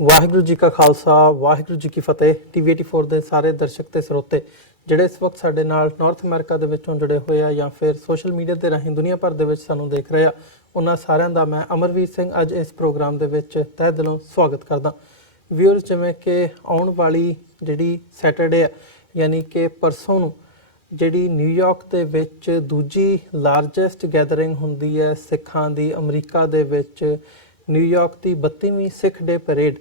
ਵਾਹਿਗੁਰੂ ਜੀ ਕਾ ਖਾਲਸਾ ਵਾਹਿਗੁਰੂ ਜੀ ਕੀ ਫਤਿਹ। ਟੀਵੀ 84 ਦੇ ਸਾਰੇ ਦਰਸ਼ਕ ਤੇ ਸਰੋਤੇ ਜਿਹੜੇ ਇਸ ਵਕਤ ਸਾਡੇ ਨਾਲ ਨਾਰਥ ਅਮਰੀਕਾ ਦੇ ਵਿੱਚੋਂ ਜੁੜੇ ਹੋਏ ਆ ਜਾਂ ਫਿਰ ਸੋਸ਼ਲ ਮੀਡੀਆ ਦੇ ਰਾਹੀਂ ਦੁਨੀਆ ਭਰ ਦੇ ਵਿੱਚ ਸਾਨੂੰ ਦੇਖ ਰਹੇ ਆ, ਉਹਨਾਂ ਸਾਰਿਆਂ ਦਾ ਮੈਂ ਅਮਰਵੀਰ ਸਿੰਘ ਅੱਜ ਇਸ ਪ੍ਰੋਗਰਾਮ ਦੇ ਵਿੱਚ ਤਹਿ ਦਿਲੋਂ ਸਵਾਗਤ ਕਰਦਾ। ਵਿਊਅਰਸ, ਜਿਵੇਂ ਕਿ ਆਉਣ ਵਾਲੀ ਜਿਹੜੀ ਸੈਟਰਡੇ ਆ ਯਾਨੀ ਕਿ ਪਰਸੋਂ ਨੂੰ ਜਿਹੜੀ ਨਿਊਯਾਰਕ ਦੇ ਵਿੱਚ ਦੂਜੀ ਲਾਰਜੈਸਟ ਗੈਦਰਿੰਗ ਹੁੰਦੀ ਹੈ ਸਿੱਖਾਂ ਦੀ ਅਮਰੀਕਾ ਦੇ ਵਿੱਚ, ਨਿਊਯਾਰਕ ਦੀ 32ਵੀਂ ਸਿੱਖ ਡੇ ਪਰੇਡ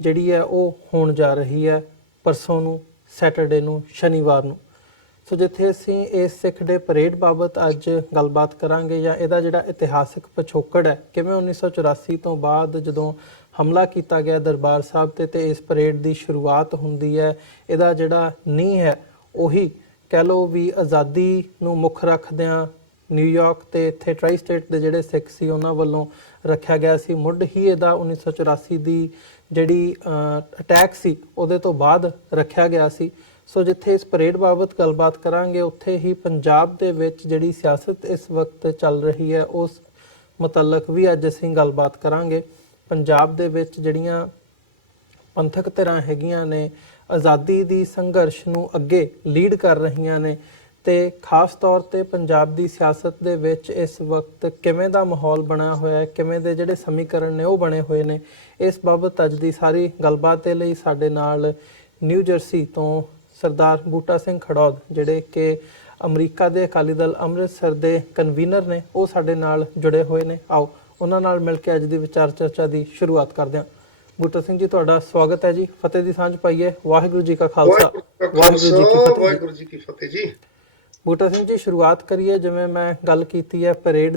ਜਿਹੜੀ ਹੈ ਉਹ ਹੋਣ ਜਾ ਰਹੀ ਹੈ ਪਰਸੋਂ ਨੂੰ, ਸੈਟਰਡੇ ਨੂੰ, ਸ਼ਨੀਵਾਰ ਨੂੰ। ਸੋ ਜਿੱਥੇ ਅਸੀਂ ਇਸ ਸਿੱਖ ਡੇ ਪਰੇਡ ਬਾਬਤ ਅੱਜ ਗੱਲਬਾਤ ਕਰਾਂਗੇ ਜਾਂ ਇਹਦਾ ਜਿਹੜਾ ਇਤਿਹਾਸਿਕ ਪਿਛੋਕੜ ਹੈ, ਕਿਵੇਂ 1984 ਤੋਂ ਬਾਅਦ ਜਦੋਂ ਹਮਲਾ ਕੀਤਾ ਗਿਆ ਦਰਬਾਰ ਸਾਹਿਬ ਤੇ ਇਸ ਪਰੇਡ ਦੀ ਸ਼ੁਰੂਆਤ ਹੁੰਦੀ ਹੈ, ਇਹਦਾ ਜਿਹੜਾ ਨੀਂਹ ਹੈ ਉਹੀ ਕਹਿ ਲਓ ਵੀ ਆਜ਼ਾਦੀ ਨੂੰ ਮੁੱਖ ਰੱਖਦਿਆਂ ਨਿਊਯਾਰਕ ਤੇ ਇੱਥੇ ਟਰਾਈ ਸਟੇਟ ਦੇ ਜਿਹੜੇ ਸਿੱਖ ਸੀ ਉਹਨਾਂ ਵੱਲੋਂ ਰੱਖਿਆ ਗਿਆ ਸੀ। ਮੁੱਢ ਹੀ ਇਹਦਾ 1984 ਦੀ ਜਿਹੜੀ ਅਟੈਕ ਸੀ ਉਹਦੇ ਤੋਂ ਬਾਅਦ ਰੱਖਿਆ ਗਿਆ ਸੀ। ਸੋ ਜਿੱਥੇ ਇਸ ਪਰੇਡ ਬਾਬਤ ਗੱਲਬਾਤ ਕਰਾਂਗੇ, ਉੱਥੇ ਹੀ ਪੰਜਾਬ ਦੇ ਵਿੱਚ ਜਿਹੜੀ ਸਿਆਸਤ ਇਸ ਵਕਤ ਚੱਲ ਰਹੀ ਹੈ ਉਸ ਮੁਤਲਕ ਵੀ ਅੱਜ ਅਸੀਂ ਗੱਲਬਾਤ ਕਰਾਂਗੇ। ਪੰਜਾਬ ਦੇ ਵਿੱਚ ਜਿਹੜੀਆਂ ਪੰਥਕ ਧਿਰਾਂ ਹੈਗੀਆਂ ਨੇ ਆਜ਼ਾਦੀ ਦੀ ਸੰਘਰਸ਼ ਨੂੰ ਅੱਗੇ ਲੀਡ ਕਰ ਰਹੀਆਂ ਨੇ ਤੇ ਖਾਸ ਤੌਰ ਤੇ ਪੰਜਾਬ ਦੀ ਸਿਆਸਤ ਦੇ ਵਿੱਚ ਇਸ ਵਕਤ ਕਿਵੇਂ ਦਾ ਮਾਹੌਲ ਬਣਿਆ ਹੋਇਆ ਹੈ, ਕਿਵੇਂ ਦੇ ਜਿਹੜੇ ਸਮੀਕਰਨ ਨੇ ਉਹ ਬਣੇ ਹੋਏ ਨੇ, ਇਸ ਬਾਬਤ ਅੱਜ ਦੀ ਸਾਰੀ ਗੱਲਬਾਤ ਦੇ ਲਈ ਸਾਡੇ ਨਾਲ ਨਿਊ ਜਰਸੀ ਤੋਂ ਸਰਦਾਰ ਬੂਟਾ ਸਿੰਘ ਖੜੌਦ, ਜਿਹੜੇ ਕਿ ਅਮਰੀਕਾ ਦੇ ਅਕਾਲੀ ਦਲ ਅੰਮ੍ਰਿਤਸਰ ਦੇ ਕਨਵੀਨਰ ਨੇ, ਉਹ ਸਾਡੇ ਨਾਲ ਜੁੜੇ ਹੋਏ ਨੇ। ਆਓ ਉਹਨਾਂ ਨਾਲ ਮਿਲ ਕੇ ਅੱਜ ਦੀ ਵਿਚਾਰ ਚਰਚਾ ਦੀ ਸ਼ੁਰੂਆਤ ਕਰਦੇ ਹਾਂ। ਬੂਟਾ ਸਿੰਘ ਜੀ, ਤੁਹਾਡਾ ਸਵਾਗਤ ਹੈ ਜੀ। ਫਤਿਹ ਦੀ ਸਾਂਝ ਪਾਈਏ। ਵਾਹਿਗੁਰੂ ਜੀ ਕਾ ਖਾਲਸਾ ਵਾਹਿਗੁਰੂ ਜੀ ਕੀ ਫਤਿਹ ਜੀ। ਬੂਟਾ ਸਿੰਘ ਜੀ, ਸ਼ੁਰੂਆਤ ਕਰੀਏ। ਜਿਵੇਂ ਮੈਂ ਗੱਲ ਕੀਤੀ ਹੈ ਪਰੇਡ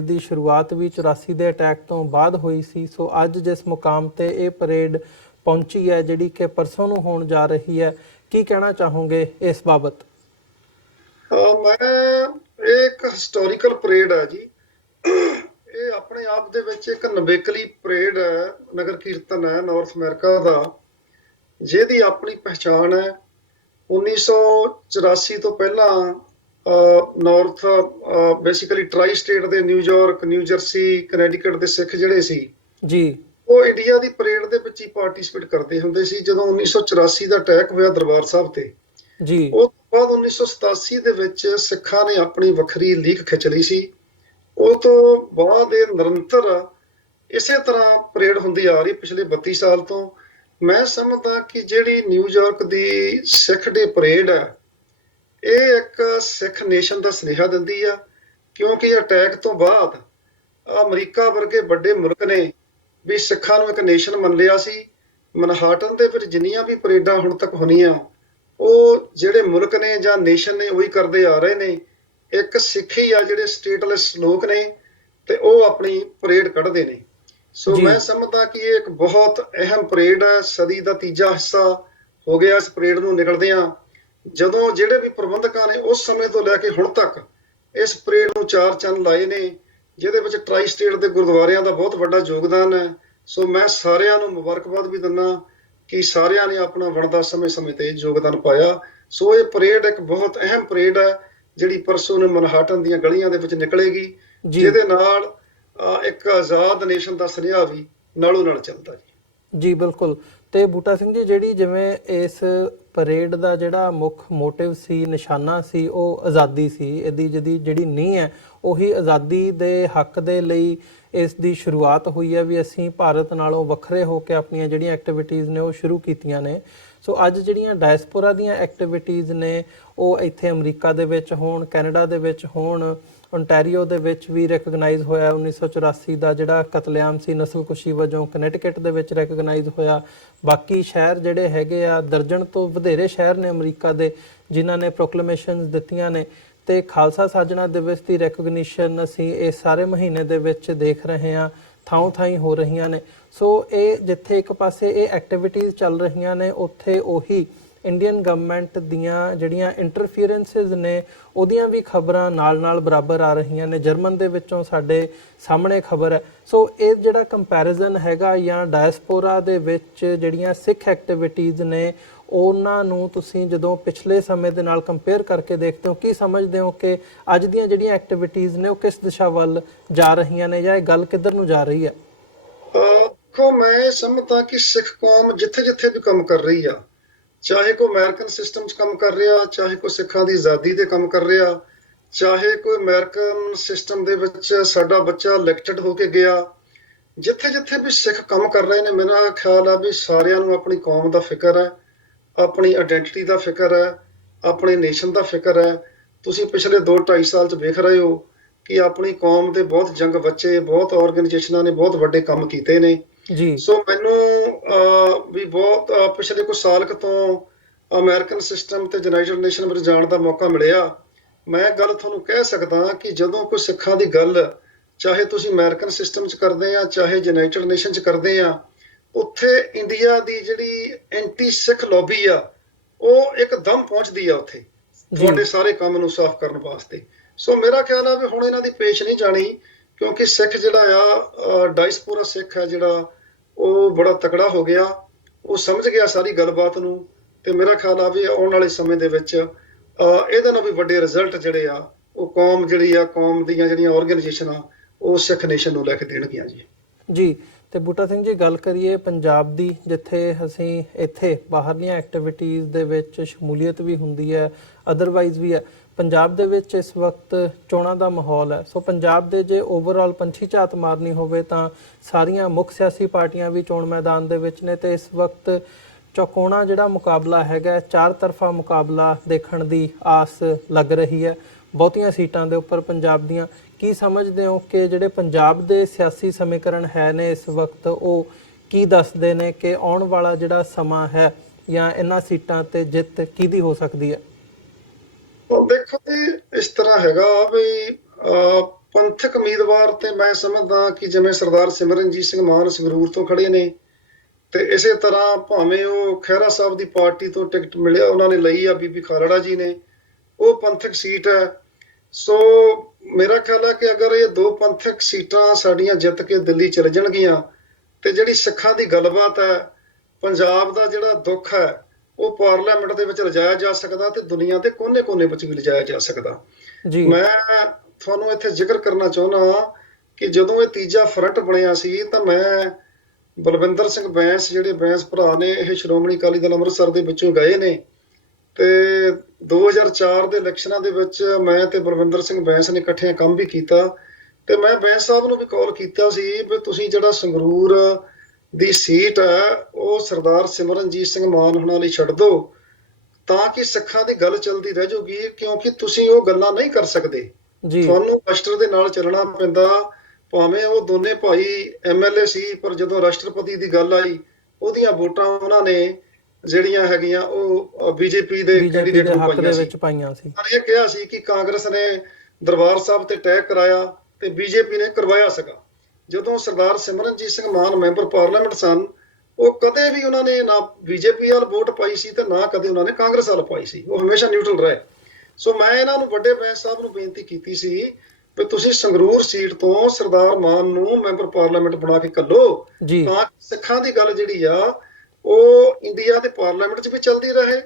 ਦੀ ਸ਼ੁਰੂਆਤ ਵੀ 84 ਦੇ ਅਟੈਕ ਤੋਂ ਬਾਅਦ ਹੋਈ ਸੀ। ਸੋ ਅੱਜ ਜਿਸ ਮੁਕਾਮ ਤੇ ਇਹ ਪਰੇਡ ਪਹੁੰਚੀ ਹੈ, ਜਿਹੜੀ ਕਿ ਪਰਸੋਂ ਨੂੰ ਹੋਣ ਜਾ ਰਹੀ ਹੈ, ਕੀ ਕਹਿਣਾ ਚਾਹੋਗੇ ਇਸ ਬਾਬਤ? ਇਹ ਇੱਕ ਹਿਸਟੋਰੀਕਲ ਪਰੇਡ ਹੈ ਜੀ। ਇਹ ਆਪਣੇ ਆਪ ਦੇ ਵਿੱਚ ਇੱਕ ਨਵੇਕਲੀ ਪਰੇਡ ਹੈ, ਨਗਰ ਕੀਰਤਨ ਹੈ ਨਾਰਥ ਅਮਰੀਕਾ ਦਾ, ਜਿਹਦੀ ਆਪਣੀ ਪਹਿਚਾਣ ਹੈ। 1984 ਤੋਂ ਪਹਿਲਾਂ ਨਾਰਥ ਬੇਸਿਕਲੀ ਟਰਾਈ ਸਟੇਟ ਦੇ ਨਿਊਯਾਰਕ, ਨਿਊ ਜਰਸੀ, ਕਨੈਟੀਕਟ ਦੇ ਸਿੱਖ ਜਿਹੜੇ ਸੀ ਜੀ, ਉਹ ਇੰਡੀਆ ਦੀ ਪਰੇਡ ਦੇ ਵਿੱਚ ਹੀ ਪਾਰਟਿਸਿਪੇਟ ਕਰਦੇ ਹੁੰਦੇ ਸੀ। ਜਦੋਂ 1984 ਦਾ ਅਟੈਕ ਹੋਇਆ ਦਰਬਾਰ ਸਾਹਿਬ ਤੇ ਜੀ, ਉਸ ਤੋਂ ਬਾਅਦ 1987 ਦੇ ਵਿੱਚ ਸਿੱਖਾਂ ਨੇ ਆਪਣੀ ਵੱਖਰੀ ਲੀਕ ਖਿੱਚ ਲਈ ਸੀ। ਉਹ ਤੋਂ ਬਾਅਦ ਇਹ ਨਿਰੰਤਰ ਇਸੇ ਤਰ੍ਹਾਂ ਪਰੇਡ ਹੁੰਦੀ ਆ ਰਹੀ ਪਿਛਲੇ 32 ਸਾਲ ਤੋਂ। ਮੈਂ ਸਮਝਦਾ ਕਿ ਜਿਹੜੀ ਨਿਊਯਾਰਕ ਦੀ ਸਿੱਖ ਡੇ ਪਰੇਡ ਹੈ, ਇਹ ਇੱਕ ਸਿੱਖ ਨੇਸ਼ਨ ਦਾ ਸੁਨੇਹਾ ਦਿੰਦੀ ਆ, ਕਿਉਂਕਿ ਅਟੈਕ ਤੋਂ ਬਾਅਦ ਅਮਰੀਕਾ ਵਰਗੇ ਵੱਡੇ ਮੁਲਕ ਨੇ ਵੀ ਸਿੱਖਾਂ ਨੂੰ ਇੱਕ ਨੇਸ਼ਨ ਮੰਨ ਲਿਆ ਸੀ। ਮਨਹਾਟਨ ਦੇ ਵਿੱਚ ਜਿੰਨੀਆਂ ਵੀ ਪਰੇਡਾਂ ਹੁਣ ਤੱਕ ਹੋਣੀਆਂ, ਉਹ ਜਿਹੜੇ ਮੁਲਕ ਨੇ ਜਾਂ ਨੇਸ਼ਨ ਨੇ ਉਹੀ ਕਰਦੇ ਆ ਰਹੇ ਨੇ। ਇੱਕ ਸਿੱਖੀ ਆ ਜਿਹੜੇ ਸਟੇਟਲੈਸ ਲੋਕ ਨੇ ਤੇ ਉਹ ਆਪਣੀ ਪਰੇਡ ਕੱਢਦੇ ਨੇ। ਸੋ ਮੈਂ ਸਮਝਦਾ ਕਿ ਇਹ ਇੱਕ ਬਹੁਤ ਅਹਿਮ ਪਰੇਡ ਹੈ। ਸਦੀ ਦਾ ਤੀਜਾ ਹਿੱਸਾ ਹੋ ਗਿਆ ਇਸ ਪਰੇਡ ਨੂੰ ਨਿਕਲਦਿਆਂ। ਜਦੋਂ ਜਿਹੜੇ ਵੀ ਪ੍ਰਬੰਧਕਾਂ ਨੇ ਉਸ ਸਮੇਂ ਤੋਂ ਲੈ ਕੇ ਹੁਣ ਤੱਕ ਇਸ ਪਰੇਡ ਨੂੰ 4 ਚੰਨ ਲਾਏ ਨੇ, ਜਿਹਦੇ ਵਿੱਚ ਟਰਾਈ ਸਟੇਟ ਦੇ ਗੁਰਦੁਆਰਿਆਂ ਦਾ ਬਹੁਤ ਵੱਡਾ ਯੋਗਦਾਨ ਹੈ। ਸੋ ਮੈਂ ਸਾਰਿਆਂ ਨੂੰ ਮੁਬਾਰਕਬਾਦ ਵੀ ਦਿੰਦਾ ਕਿ ਸਾਰਿਆਂ ਨੇ ਆਪਣਾ ਬਣਦਾ ਸਮੇਂ ਤੇ ਯੋਗਦਾਨ ਪਾਇਆ। ਸੋ ਇਹ ਪਰੇਡ ਇੱਕ ਬਹੁਤ ਅਹਿਮ ਪਰੇਡ ਹੈ, ਜਿਹੜੀ ਪਰਸੋਂ ਨੂੰ ਮਨਹਾਟਨ ਦੀਆਂ ਗਲੀਆਂ ਦੇ ਵਿੱਚ ਨਿਕਲੇਗੀ, ਜਿਹਦੇ ਨਾਲ ਇੱਕ ਆਜ਼ਾਦ ਨੇਸ਼ਨ ਦਾ ਸੁਨੇਹਾ ਵੀ ਨਾਲੋਂ ਨਾਲ ਚੱਲਦਾ ਜੀ। ਜੀ ਬਿਲਕੁਲ। ਤੇ ਬੂਟਾ ਸਿੰਘ ਜੀ, ਜਿਹੜੀ ਜਿਵੇਂ ਇਸ ਪਰੇਡ ਦਾ ਜਿਹੜਾ ਮੁੱਖ ਮੋਟਿਵ ਸੀ, ਨਿਸ਼ਾਨਾ ਸੀ, ਉਹ ਆਜ਼ਾਦੀ ਸੀ। ਇਹਦੀ ਜਿਹੜੀ ਨੀਂਹ ਹੈ ਉਹੀ ਆਜ਼ਾਦੀ ਦੇ ਹੱਕ ਦੇ ਲਈ ਇਸ ਦੀ ਸ਼ੁਰੂਆਤ ਹੋਈ ਹੈ ਵੀ ਅਸੀਂ ਭਾਰਤ ਨਾਲੋਂ ਵੱਖਰੇ ਹੋ ਕੇ ਆਪਣੀਆਂ ਜਿਹੜੀਆਂ ਐਕਟੀਵਿਟੀਜ਼ ਨੇ ਉਹ ਸ਼ੁਰੂ ਕੀਤੀਆਂ ਨੇ। ਸੋ ਅੱਜ ਜਿਹੜੀਆਂ ਡਾਇਸਪੋਰਾ ਦੀਆਂ ਐਕਟੀਵਿਟੀਜ਼ ਨੇ ਉਹ ਇੱਥੇ ਅਮਰੀਕਾ ਦੇ ਵਿੱਚ ਹੋਣ, ਕੈਨੇਡਾ ਦੇ ਵਿੱਚ ਹੋਣ, ਓਨਟਾਰੀਓ ਦੇ ਵਿੱਚ ਵੀ ਰੈਕਗਨਾਈਜ਼ ਹੋਇਆ। 1984 ਦਾ ਜਿਹੜਾ ਕਤਲੇਆਮ ਸੀ ਨਸਲਕੁਸ਼ੀ ਵਜੋਂ ਕਨੈਟੀਕਟ ਦੇ ਵਿੱਚ ਰੈਕਗਨਾਈਜ਼ ਹੋਇਆ। ਬਾਕੀ ਸ਼ਹਿਰ ਜਿਹੜੇ ਹੈਗੇ ਆ, ਦਰਜਨ ਤੋਂ ਵਧੇਰੇ ਸ਼ਹਿਰ ਨੇ ਅਮਰੀਕਾ ਦੇ ਜਿਨ੍ਹਾਂ ਨੇ ਪ੍ਰੋਕਲੇਮੇਸ਼ਨਸ ਦਿੱਤੀਆਂ ਨੇ। ਤੇ ਖਾਲਸਾ ਸਾਜਣਾ ਦਿਵਸ ਦੀ ਰੈਕਗਨੀਸ਼ਨ ਅਸੀਂ ਇਸ ਸਾਰੇ ਮਹੀਨੇ ਦੇ ਵਿੱਚ ਦੇਖ ਰਹੇ ਹਾਂ, ਥਾਂ ਹੋ ਰਹੀਆਂ ਨੇ। ਸੋ ਇਹ ਜਿੱਥੇ ਇੱਕ ਪਾਸੇ ਇਹ ਐਕਟੀਵਿਟੀਜ਼ ਚੱਲ ਰਹੀਆਂ ਨੇ, ਉੱਥੇ ਉਹੀ ਇੰਡੀਅਨ ਗਵਰਨਮੈਂਟ ਦੀਆਂ ਜਿਹੜੀਆਂ ਇੰਟਰਫੀਅਰੈਂਸਿਸ ਨੇ ਉਹਦੀਆਂ ਵੀ ਖਬਰਾਂ ਨਾਲ ਬਰਾਬਰ ਆ ਰਹੀਆਂ ਨੇ। ਜਰਮਨ ਦੇ ਵਿੱਚੋਂ ਸਾਡੇ ਸਾਹਮਣੇ ਖਬਰ ਹੈ। ਸੋ ਇਹ ਜਿਹੜਾ ਕੰਪੈਰੀਜ਼ਨ ਹੈਗਾ ਜਾਂ ਡਾਇਸਪੋਰਾ ਦੇ ਵਿੱਚ ਜਿਹੜੀਆਂ ਸਿੱਖ ਐਕਟੀਵਿਟੀਜ਼ ਨੇ ਉਹਨਾਂ ਨੂੰ ਤੁਸੀਂ ਜਦੋਂ ਪਿਛਲੇ ਸਮੇਂ ਦੇ ਨਾਲ ਕੰਪੇਅਰ ਕਰਕੇ ਦੇਖਦੇ ਹੋ, ਕੀ ਸਮਝਦੇ ਹੋ ਕਿ ਅੱਜ ਦੀਆਂ ਜਿਹੜੀਆਂ ਐਕਟੀਵਿਟੀਜ਼ ਨੇ ਉਹ ਕਿਸ ਦਿਸ਼ਾ ਵੱਲ ਜਾ ਰਹੀਆਂ ਨੇ ਜਾਂ ਇਹ ਗੱਲ ਕਿੱਧਰ ਨੂੰ ਜਾ ਰਹੀ ਹੈ? ਦੇਖੋ, ਮੈਂ ਸਮਝਦਾ ਕਿ ਸਿੱਖ ਕੌਮ ਜਿੱਥੇ ਜਿੱਥੇ ਵੀ ਕੰਮ ਕਰ ਰਹੀ ਆ, ਚਾਹੇ ਕੋਈ ਅਮਰੀਕਨ ਸਿਸਟਮ 'ਚ ਕੰਮ ਕਰ ਰਿਹਾ, ਚਾਹੇ ਕੋਈ ਸਿੱਖਾਂ ਦੀ ਆਜ਼ਾਦੀ ਤੇ ਕੰਮ ਕਰ ਰਿਹਾ, ਚਾਹੇ ਕੋਈ ਅਮਰੀਕਨ ਸਿਸਟਮ ਦੇ ਵਿੱਚ ਸਾਡਾ ਬੱਚਾ ਇਲੈਕਟਡ ਹੋ ਕੇ ਗਿਆ, ਜਿੱਥੇ ਜਿੱਥੇ ਵੀ ਸਿੱਖ ਕੰਮ ਕਰ ਰਹੇ ਨੇ, ਮੇਰਾ ਖਿਆਲ ਆ ਵੀ ਸਾਰਿਆਂ ਨੂੰ ਆਪਣੀ ਕੌਮ ਦਾ ਫਿਕਰ ਹੈ, ਆਪਣੀ ਆਇਡੈਂਟੀਟੀ ਦਾ ਫਿਕਰ ਹੈ, ਆਪਣੇ ਨੇਸ਼ਨ ਦਾ ਫਿਕਰ ਹੈ। ਤੁਸੀਂ ਪਿਛਲੇ 2-2.5 ਸਾਲ 'ਚ ਵੇਖ ਰਹੇ ਹੋ ਕਿ ਆਪਣੀ ਕੌਮ ਦੇ ਬਹੁਤ ਜੰਗ ਬੱਚੇ, ਬਹੁਤ ਆਰਗੇਨਾਈਜੇਸ਼ਨਾਂ ਨੇ ਬਹੁਤ ਵੱਡੇ ਕੰਮ ਕੀਤੇ ਨੇ। ਜੀ ਸੋ ਮੈਨੂੰ ਵੀ ਬਹੁਤ ਪਿਛਲੇ ਕੁਝ ਸਾਲ ਕੁ ਤੋਂ ਅਮਰੀਕਨ ਸਿਸਟਮ ਤੇ ਯੂਨਾਈਟਿਡ ਨੇਸ਼ਨ ਵਿੱਚ ਜਾਣ ਦਾ ਮੌਕਾ ਮਿਲਿਆ। ਮੈਂ ਗੱਲ ਤੁਹਾਨੂੰ ਕਹਿ ਸਕਦਾ ਕਿ ਜਦੋਂ ਕੋਈ ਸਿੱਖਾਂ ਦੀ ਗੱਲ, ਚਾਹੇ ਤੁਸੀਂ ਅਮਰੀਕਨ ਸਿਸਟਮ 'ਚ ਕਰਦੇ ਆ, ਚਾਹੇ ਯੂਨਾਈਟਿਡ ਨੇਸ਼ਨ 'ਚ ਕਰਦੇ ਆ, ਉੱਥੇ ਇੰਡੀਆ ਦੀ ਜਿਹੜੀ ਐਂਟੀ ਸਿੱਖ ਲੌਬੀ ਆ, ਉਹ ਇੱਕਦਮ ਪਹੁੰਚਦੀ ਆ ਉੱਥੇ ਤੁਹਾਡੇ ਸਾਰੇ ਕੰਮ ਨੂੰ ਸਾਫ਼ ਕਰਨ ਵਾਸਤੇ। ਸੋ ਮੇਰਾ ਖਿਆਲ ਆ ਵੀ ਹੁਣ ਇਹਨਾਂ ਦੀ ਪੇਸ਼ ਨਹੀਂ ਜਾਣੀ, ਕਿਉਂਕਿ ਸਿੱਖ ਜਿਹੜਾ ਆ, ਡਾਇਸਪੋਰਾ ਸਿੱਖ ਹੈ ਜਿਹੜਾ, ਉਹ ਬੜਾ ਤਕੜਾ ਹੋ ਗਿਆ, ਉਹ ਸਮਝ ਗਿਆ ਸਾਰੀ ਗੱਲਬਾਤ ਨੂੰ। ਤੇ ਮੇਰਾ ਖਿਆਲ ਆ ਵੀ ਆਉਣ ਵਾਲੇ ਸਮੇਂ ਦੇ ਵਿੱਚ ਇਹਦੇ ਨਾਲ ਵੀ ਵੱਡੇ ਰਿਜ਼ਲਟ ਜਿਹੜੇ ਆ, ਉਹ ਕੌਮ ਜਿਹੜੀ ਆ, ਕੌਮ ਦੀਆਂ ਜਿਹੜੀਆਂ ਆਰਗੇਨਾਈਜੇਸ਼ਨਾਂ, ਉਹ ਸਿੱਖ ਨੇਸ਼ਨ ਨੂੰ ਲੈ ਕੇ ਦੇਣਗੀਆਂ ਜੀ। ਜੀ ਤੇ ਬੂਟਾ ਸਿੰਘ ਜੀ, ਗੱਲ ਕਰੀਏ ਪੰਜਾਬ ਦੀ, ਜਿੱਥੇ ਅਸੀਂ ਇੱਥੇ ਬਾਹਰਲੀਆਂ ਐਕਟੀਵਿਟੀਜ਼ ਦੇ ਵਿੱਚ ਸ਼ਮੂਲੀਅਤ ਵੀ ਹੁੰਦੀ ਹੈ, ਅਦਰਵਾਈਜ਼ ਵੀ ਹੈ। ਪੰਜਾਬ ਦੇ ਵਿੱਚ ਇਸ ਵਕਤ ਚੋਣਾਂ ਦਾ ਮਾਹੌਲ ਹੈ, ਸੋ ਪੰਜਾਬ ਦੇ ਜੇ ਓਵਰਆਲ ਪੰਛੀ ਝਾਤ ਮਾਰਨੀ ਹੋਵੇ ਤਾਂ ਸਾਰੀਆਂ ਮੁੱਖ ਸਿਆਸੀ ਪਾਰਟੀਆਂ ਵੀ ਚੋਣ ਮੈਦਾਨ ਦੇ ਵਿੱਚ ਨੇ, ਤੇ ਇਸ ਵਕਤ ਚੌਕੋਣਾ ਜਿਹੜਾ ਮੁਕਾਬਲਾ ਹੈਗਾ, 4 ਤਰਫਾ ਮੁਕਾਬਲਾ ਦੇਖਣ ਦੀ ਆਸ ਲੱਗ ਰਹੀ ਹੈ ਬਹੁਤੀਆਂ ਸੀਟਾਂ ਦੇ ਉੱਪਰ ਪੰਜਾਬ ਦੀਆਂ। ਕੀ ਸਮਝਦੇ ਹੋ ਕਿ ਜਿਹੜੇ ਪੰਜਾਬ ਦੇ ਸਿਆਸੀ ਸਮੀਕਰਨ ਹੈ ਨੇ ਇਸ ਵਕਤ, ਉਹ ਕੀ ਦੱਸਦੇ ਨੇ ਕਿ ਆਉਣ ਵਾਲਾ ਜਿਹੜਾ ਸਮਾਂ ਹੈ ਜਾਂ ਇਹਨਾਂ ਸੀਟਾਂ ਤੇ ਜਿੱਤ ਕਿਹਦੀ ਹੋ ਸਕਦੀ ਹੈ? ਦੇਖੋ ਜੀ, ਇਸ ਤਰ੍ਹਾਂ ਹੈਗਾ ਵੀ ਪੰਥਕ ਉਮੀਦਵਾਰ ਤੇ ਮੈਂ ਸਮਝਦਾ ਕਿ ਜਿਵੇਂ ਸਰਦਾਰ ਸਿਮਰਨਜੀਤ ਸਿੰਘ ਮਾਨ ਸੰਗਰੂਰ ਤੋਂ ਖੜੇ ਨੇ, ਤੇ ਇਸੇ ਤਰ੍ਹਾਂ ਭਾਵੇਂ ਉਹ ਖਹਿਰਾ ਸਾਹਿਬ ਦੀ ਪਾਰਟੀ ਤੋਂ ਟਿਕਟ ਮਿਲਿਆ, ਉਹਨਾਂ ਨੇ ਲਈ ਆ, ਬੀਬੀ ਖਾਲੜਾ ਜੀ ਨੇ, ਉਹ ਪੰਥਕ ਸੀਟ ਹੈ। ਸੋ ਮੇਰਾ ਖਿਆਲ ਹੈ ਕਿ ਅਗਰ ਇਹ 2 ਪੰਥਕ ਸੀਟਾਂ ਸਾਡੀਆਂ ਜਿੱਤ ਕੇ ਦਿੱਲੀ ਚਲੇ ਜਾਣਗੀਆਂ, ਤੇ ਜਿਹੜੀ ਸਿੱਖਾਂ ਦੀ ਗੱਲਬਾਤ ਹੈ, ਪੰਜਾਬ ਦਾ ਜਿਹੜਾ ਦੁੱਖ ਹੈ, ਉਹ ਪਾਰਲੀਮੈਂਟ ਦੇ ਵਿੱਚ ਲਿਜਾਇਆ ਜਾ ਸਕਦਾ, ਤੇ ਦੁਨੀਆ ਦੇ ਕੋਨੇ-ਕੋਨੇ ਵਿੱਚ ਵੀ ਲਿਜਾਇਆ ਜਾ ਸਕਦਾ। ਮੈਂ ਤੁਹਾਨੂੰ ਇੱਥੇ ਜ਼ਿਕਰ ਕਰਨਾ ਚਾਹੁੰਦਾ ਕਿ ਜਦੋਂ ਇਹ ਤੀਜਾ ਫਰੰਟ ਬਣਿਆ ਸੀ, ਤਾਂ ਮੈਂ ਬਲਵਿੰਦਰ ਸਿੰਘ ਬੈਂਸ, ਜਿਹੜੇ ਬੈਂਸ ਭਰਾ ਨੇ, ਇਹ ਸ਼੍ਰੋਮਣੀ ਅਕਾਲੀ ਦਲ ਅੰਮ੍ਰਿਤਸਰ ਦੇ ਵਿੱਚੋਂ ਗਏ ਨੇ, ਤੇ 2004 ਦੇ ਇਲੈਕਸ਼ਨਾਂ ਦੇ ਵਿੱਚ ਮੈਂ ਤੇ ਬਲਵਿੰਦਰ ਸਿੰਘ ਬੈਂਸ ਨੇ ਇਕੱਠੇ ਕੰਮ ਵੀ ਕੀਤਾ। ਤੇ ਮੈਂ ਬੈਂਸ ਸਾਹਿਬ ਨੂੰ ਵੀ ਕਾਲ ਕੀਤਾ ਸੀ ਵੀ ਤੁਸੀਂ ਜਿਹੜਾ ਸੰਗਰੂਰ ਦੀ ਸੀਟ ਹੈ, ਉਹ ਸਰਦਾਰ ਸਿਮਰਨਜੀਤ ਸਿੰਘ ਮਾਨ ਹੁਣਾਂ ਲਈ ਛੱਡ ਦਿਓ, ਤਾਂ ਕਿ ਸਿੱਖਾਂ ਦੀ ਗੱਲ ਚੱਲਦੀ ਰਹਿ ਜਾਊਗੀ, ਕਿਉਂਕਿ ਤੁਸੀਂ ਉਹ ਗੱਲਾਂ ਨਹੀਂ ਕਰ ਸਕਦੇ, ਤੁਹਾਨੂੰ ਰਾਸ਼ਟਰ ਦੇ ਨਾਲ ਚੱਲਣਾ ਪੈਂਦਾ। ਭਾਵੇਂ ਉਹ ਦੋਨੇ ਭਾਈ MLA ਸੀ, ਪਰ ਜਦੋਂ ਰਾਸ਼ਟਰਪਤੀ ਦੀ ਗੱਲ ਆਈ, ਉਹਦੀਆਂ ਵੋਟਾਂ ਉਹਨਾਂ ਨੇ ਜਿਹੜੀਆਂ ਹੈਗੀਆਂ ਉਹ ਬੀਜੇਪੀ ਦੇ ਕੈਂਡੀਡੇਟ ਨੂੰ ਪਾਈਆਂ ਸੀ। ਇਹ ਕਿਹਾ ਸੀ ਕਿ ਕਾਂਗਰਸ ਨੇ ਦਰਬਾਰ ਸਾਹਿਬ ਤੇ ਅਟੈਕ ਕਰਾਇਆ ਤੇ ਬੀਜੇਪੀ ਨੇ ਕਰਵਾਇਆ ਸੀਗਾ। ਜਦੋਂ ਸਰਦਾਰ ਸਿਮਰਨਜੀਤ ਸਿੰਘ ਮਾਨ ਮੈਂਬਰ ਪਾਰਲੀਮੈਂਟ ਸਨ, ਉਹ ਕਦੇ ਵੀ ਉਹਨਾਂ ਨੇ ਨਾ ਬੀਜੇਪੀ ਵੱਲ ਵੋਟ ਪਾਈ ਸੀ ਤੇ ਨਾ ਕਦੇ ਉਹਨਾਂ ਨੇ ਕਾਂਗਰਸ ਵੱਲ ਪਾਈ ਸੀ, ਉਹ ਹਮੇਸ਼ਾ ਨਿਊਟਰਲ ਰਹੇ। ਸੋ ਮੈਂ ਇਹਨਾਂ ਨੂੰ, ਵੱਡੇ ਬੈਂਸ ਸਾਹਿਬ ਨੂੰ ਬੇਨਤੀ ਕੀਤੀ ਸੀ ਵੀ ਤੁਸੀਂ ਸੰਗਰੂਰ ਸੀਟ ਤੋਂ ਸਰਦਾਰ ਮਾਨ ਨੂੰ ਮੈਂਬਰ ਪਾਰਲੀਮੈਂਟ ਬਣਾ ਕੇ ਘੱਲੋ, ਤਾਂ ਸਿੱਖਾਂ ਦੀ ਗੱਲ ਜਿਹੜੀ ਆ ਉਹ ਇੰਡੀਆ ਦੇ ਪਾਰਲੀਮੈਂਟ 'ਚ ਵੀ ਚੱਲਦੀ ਰਹੇ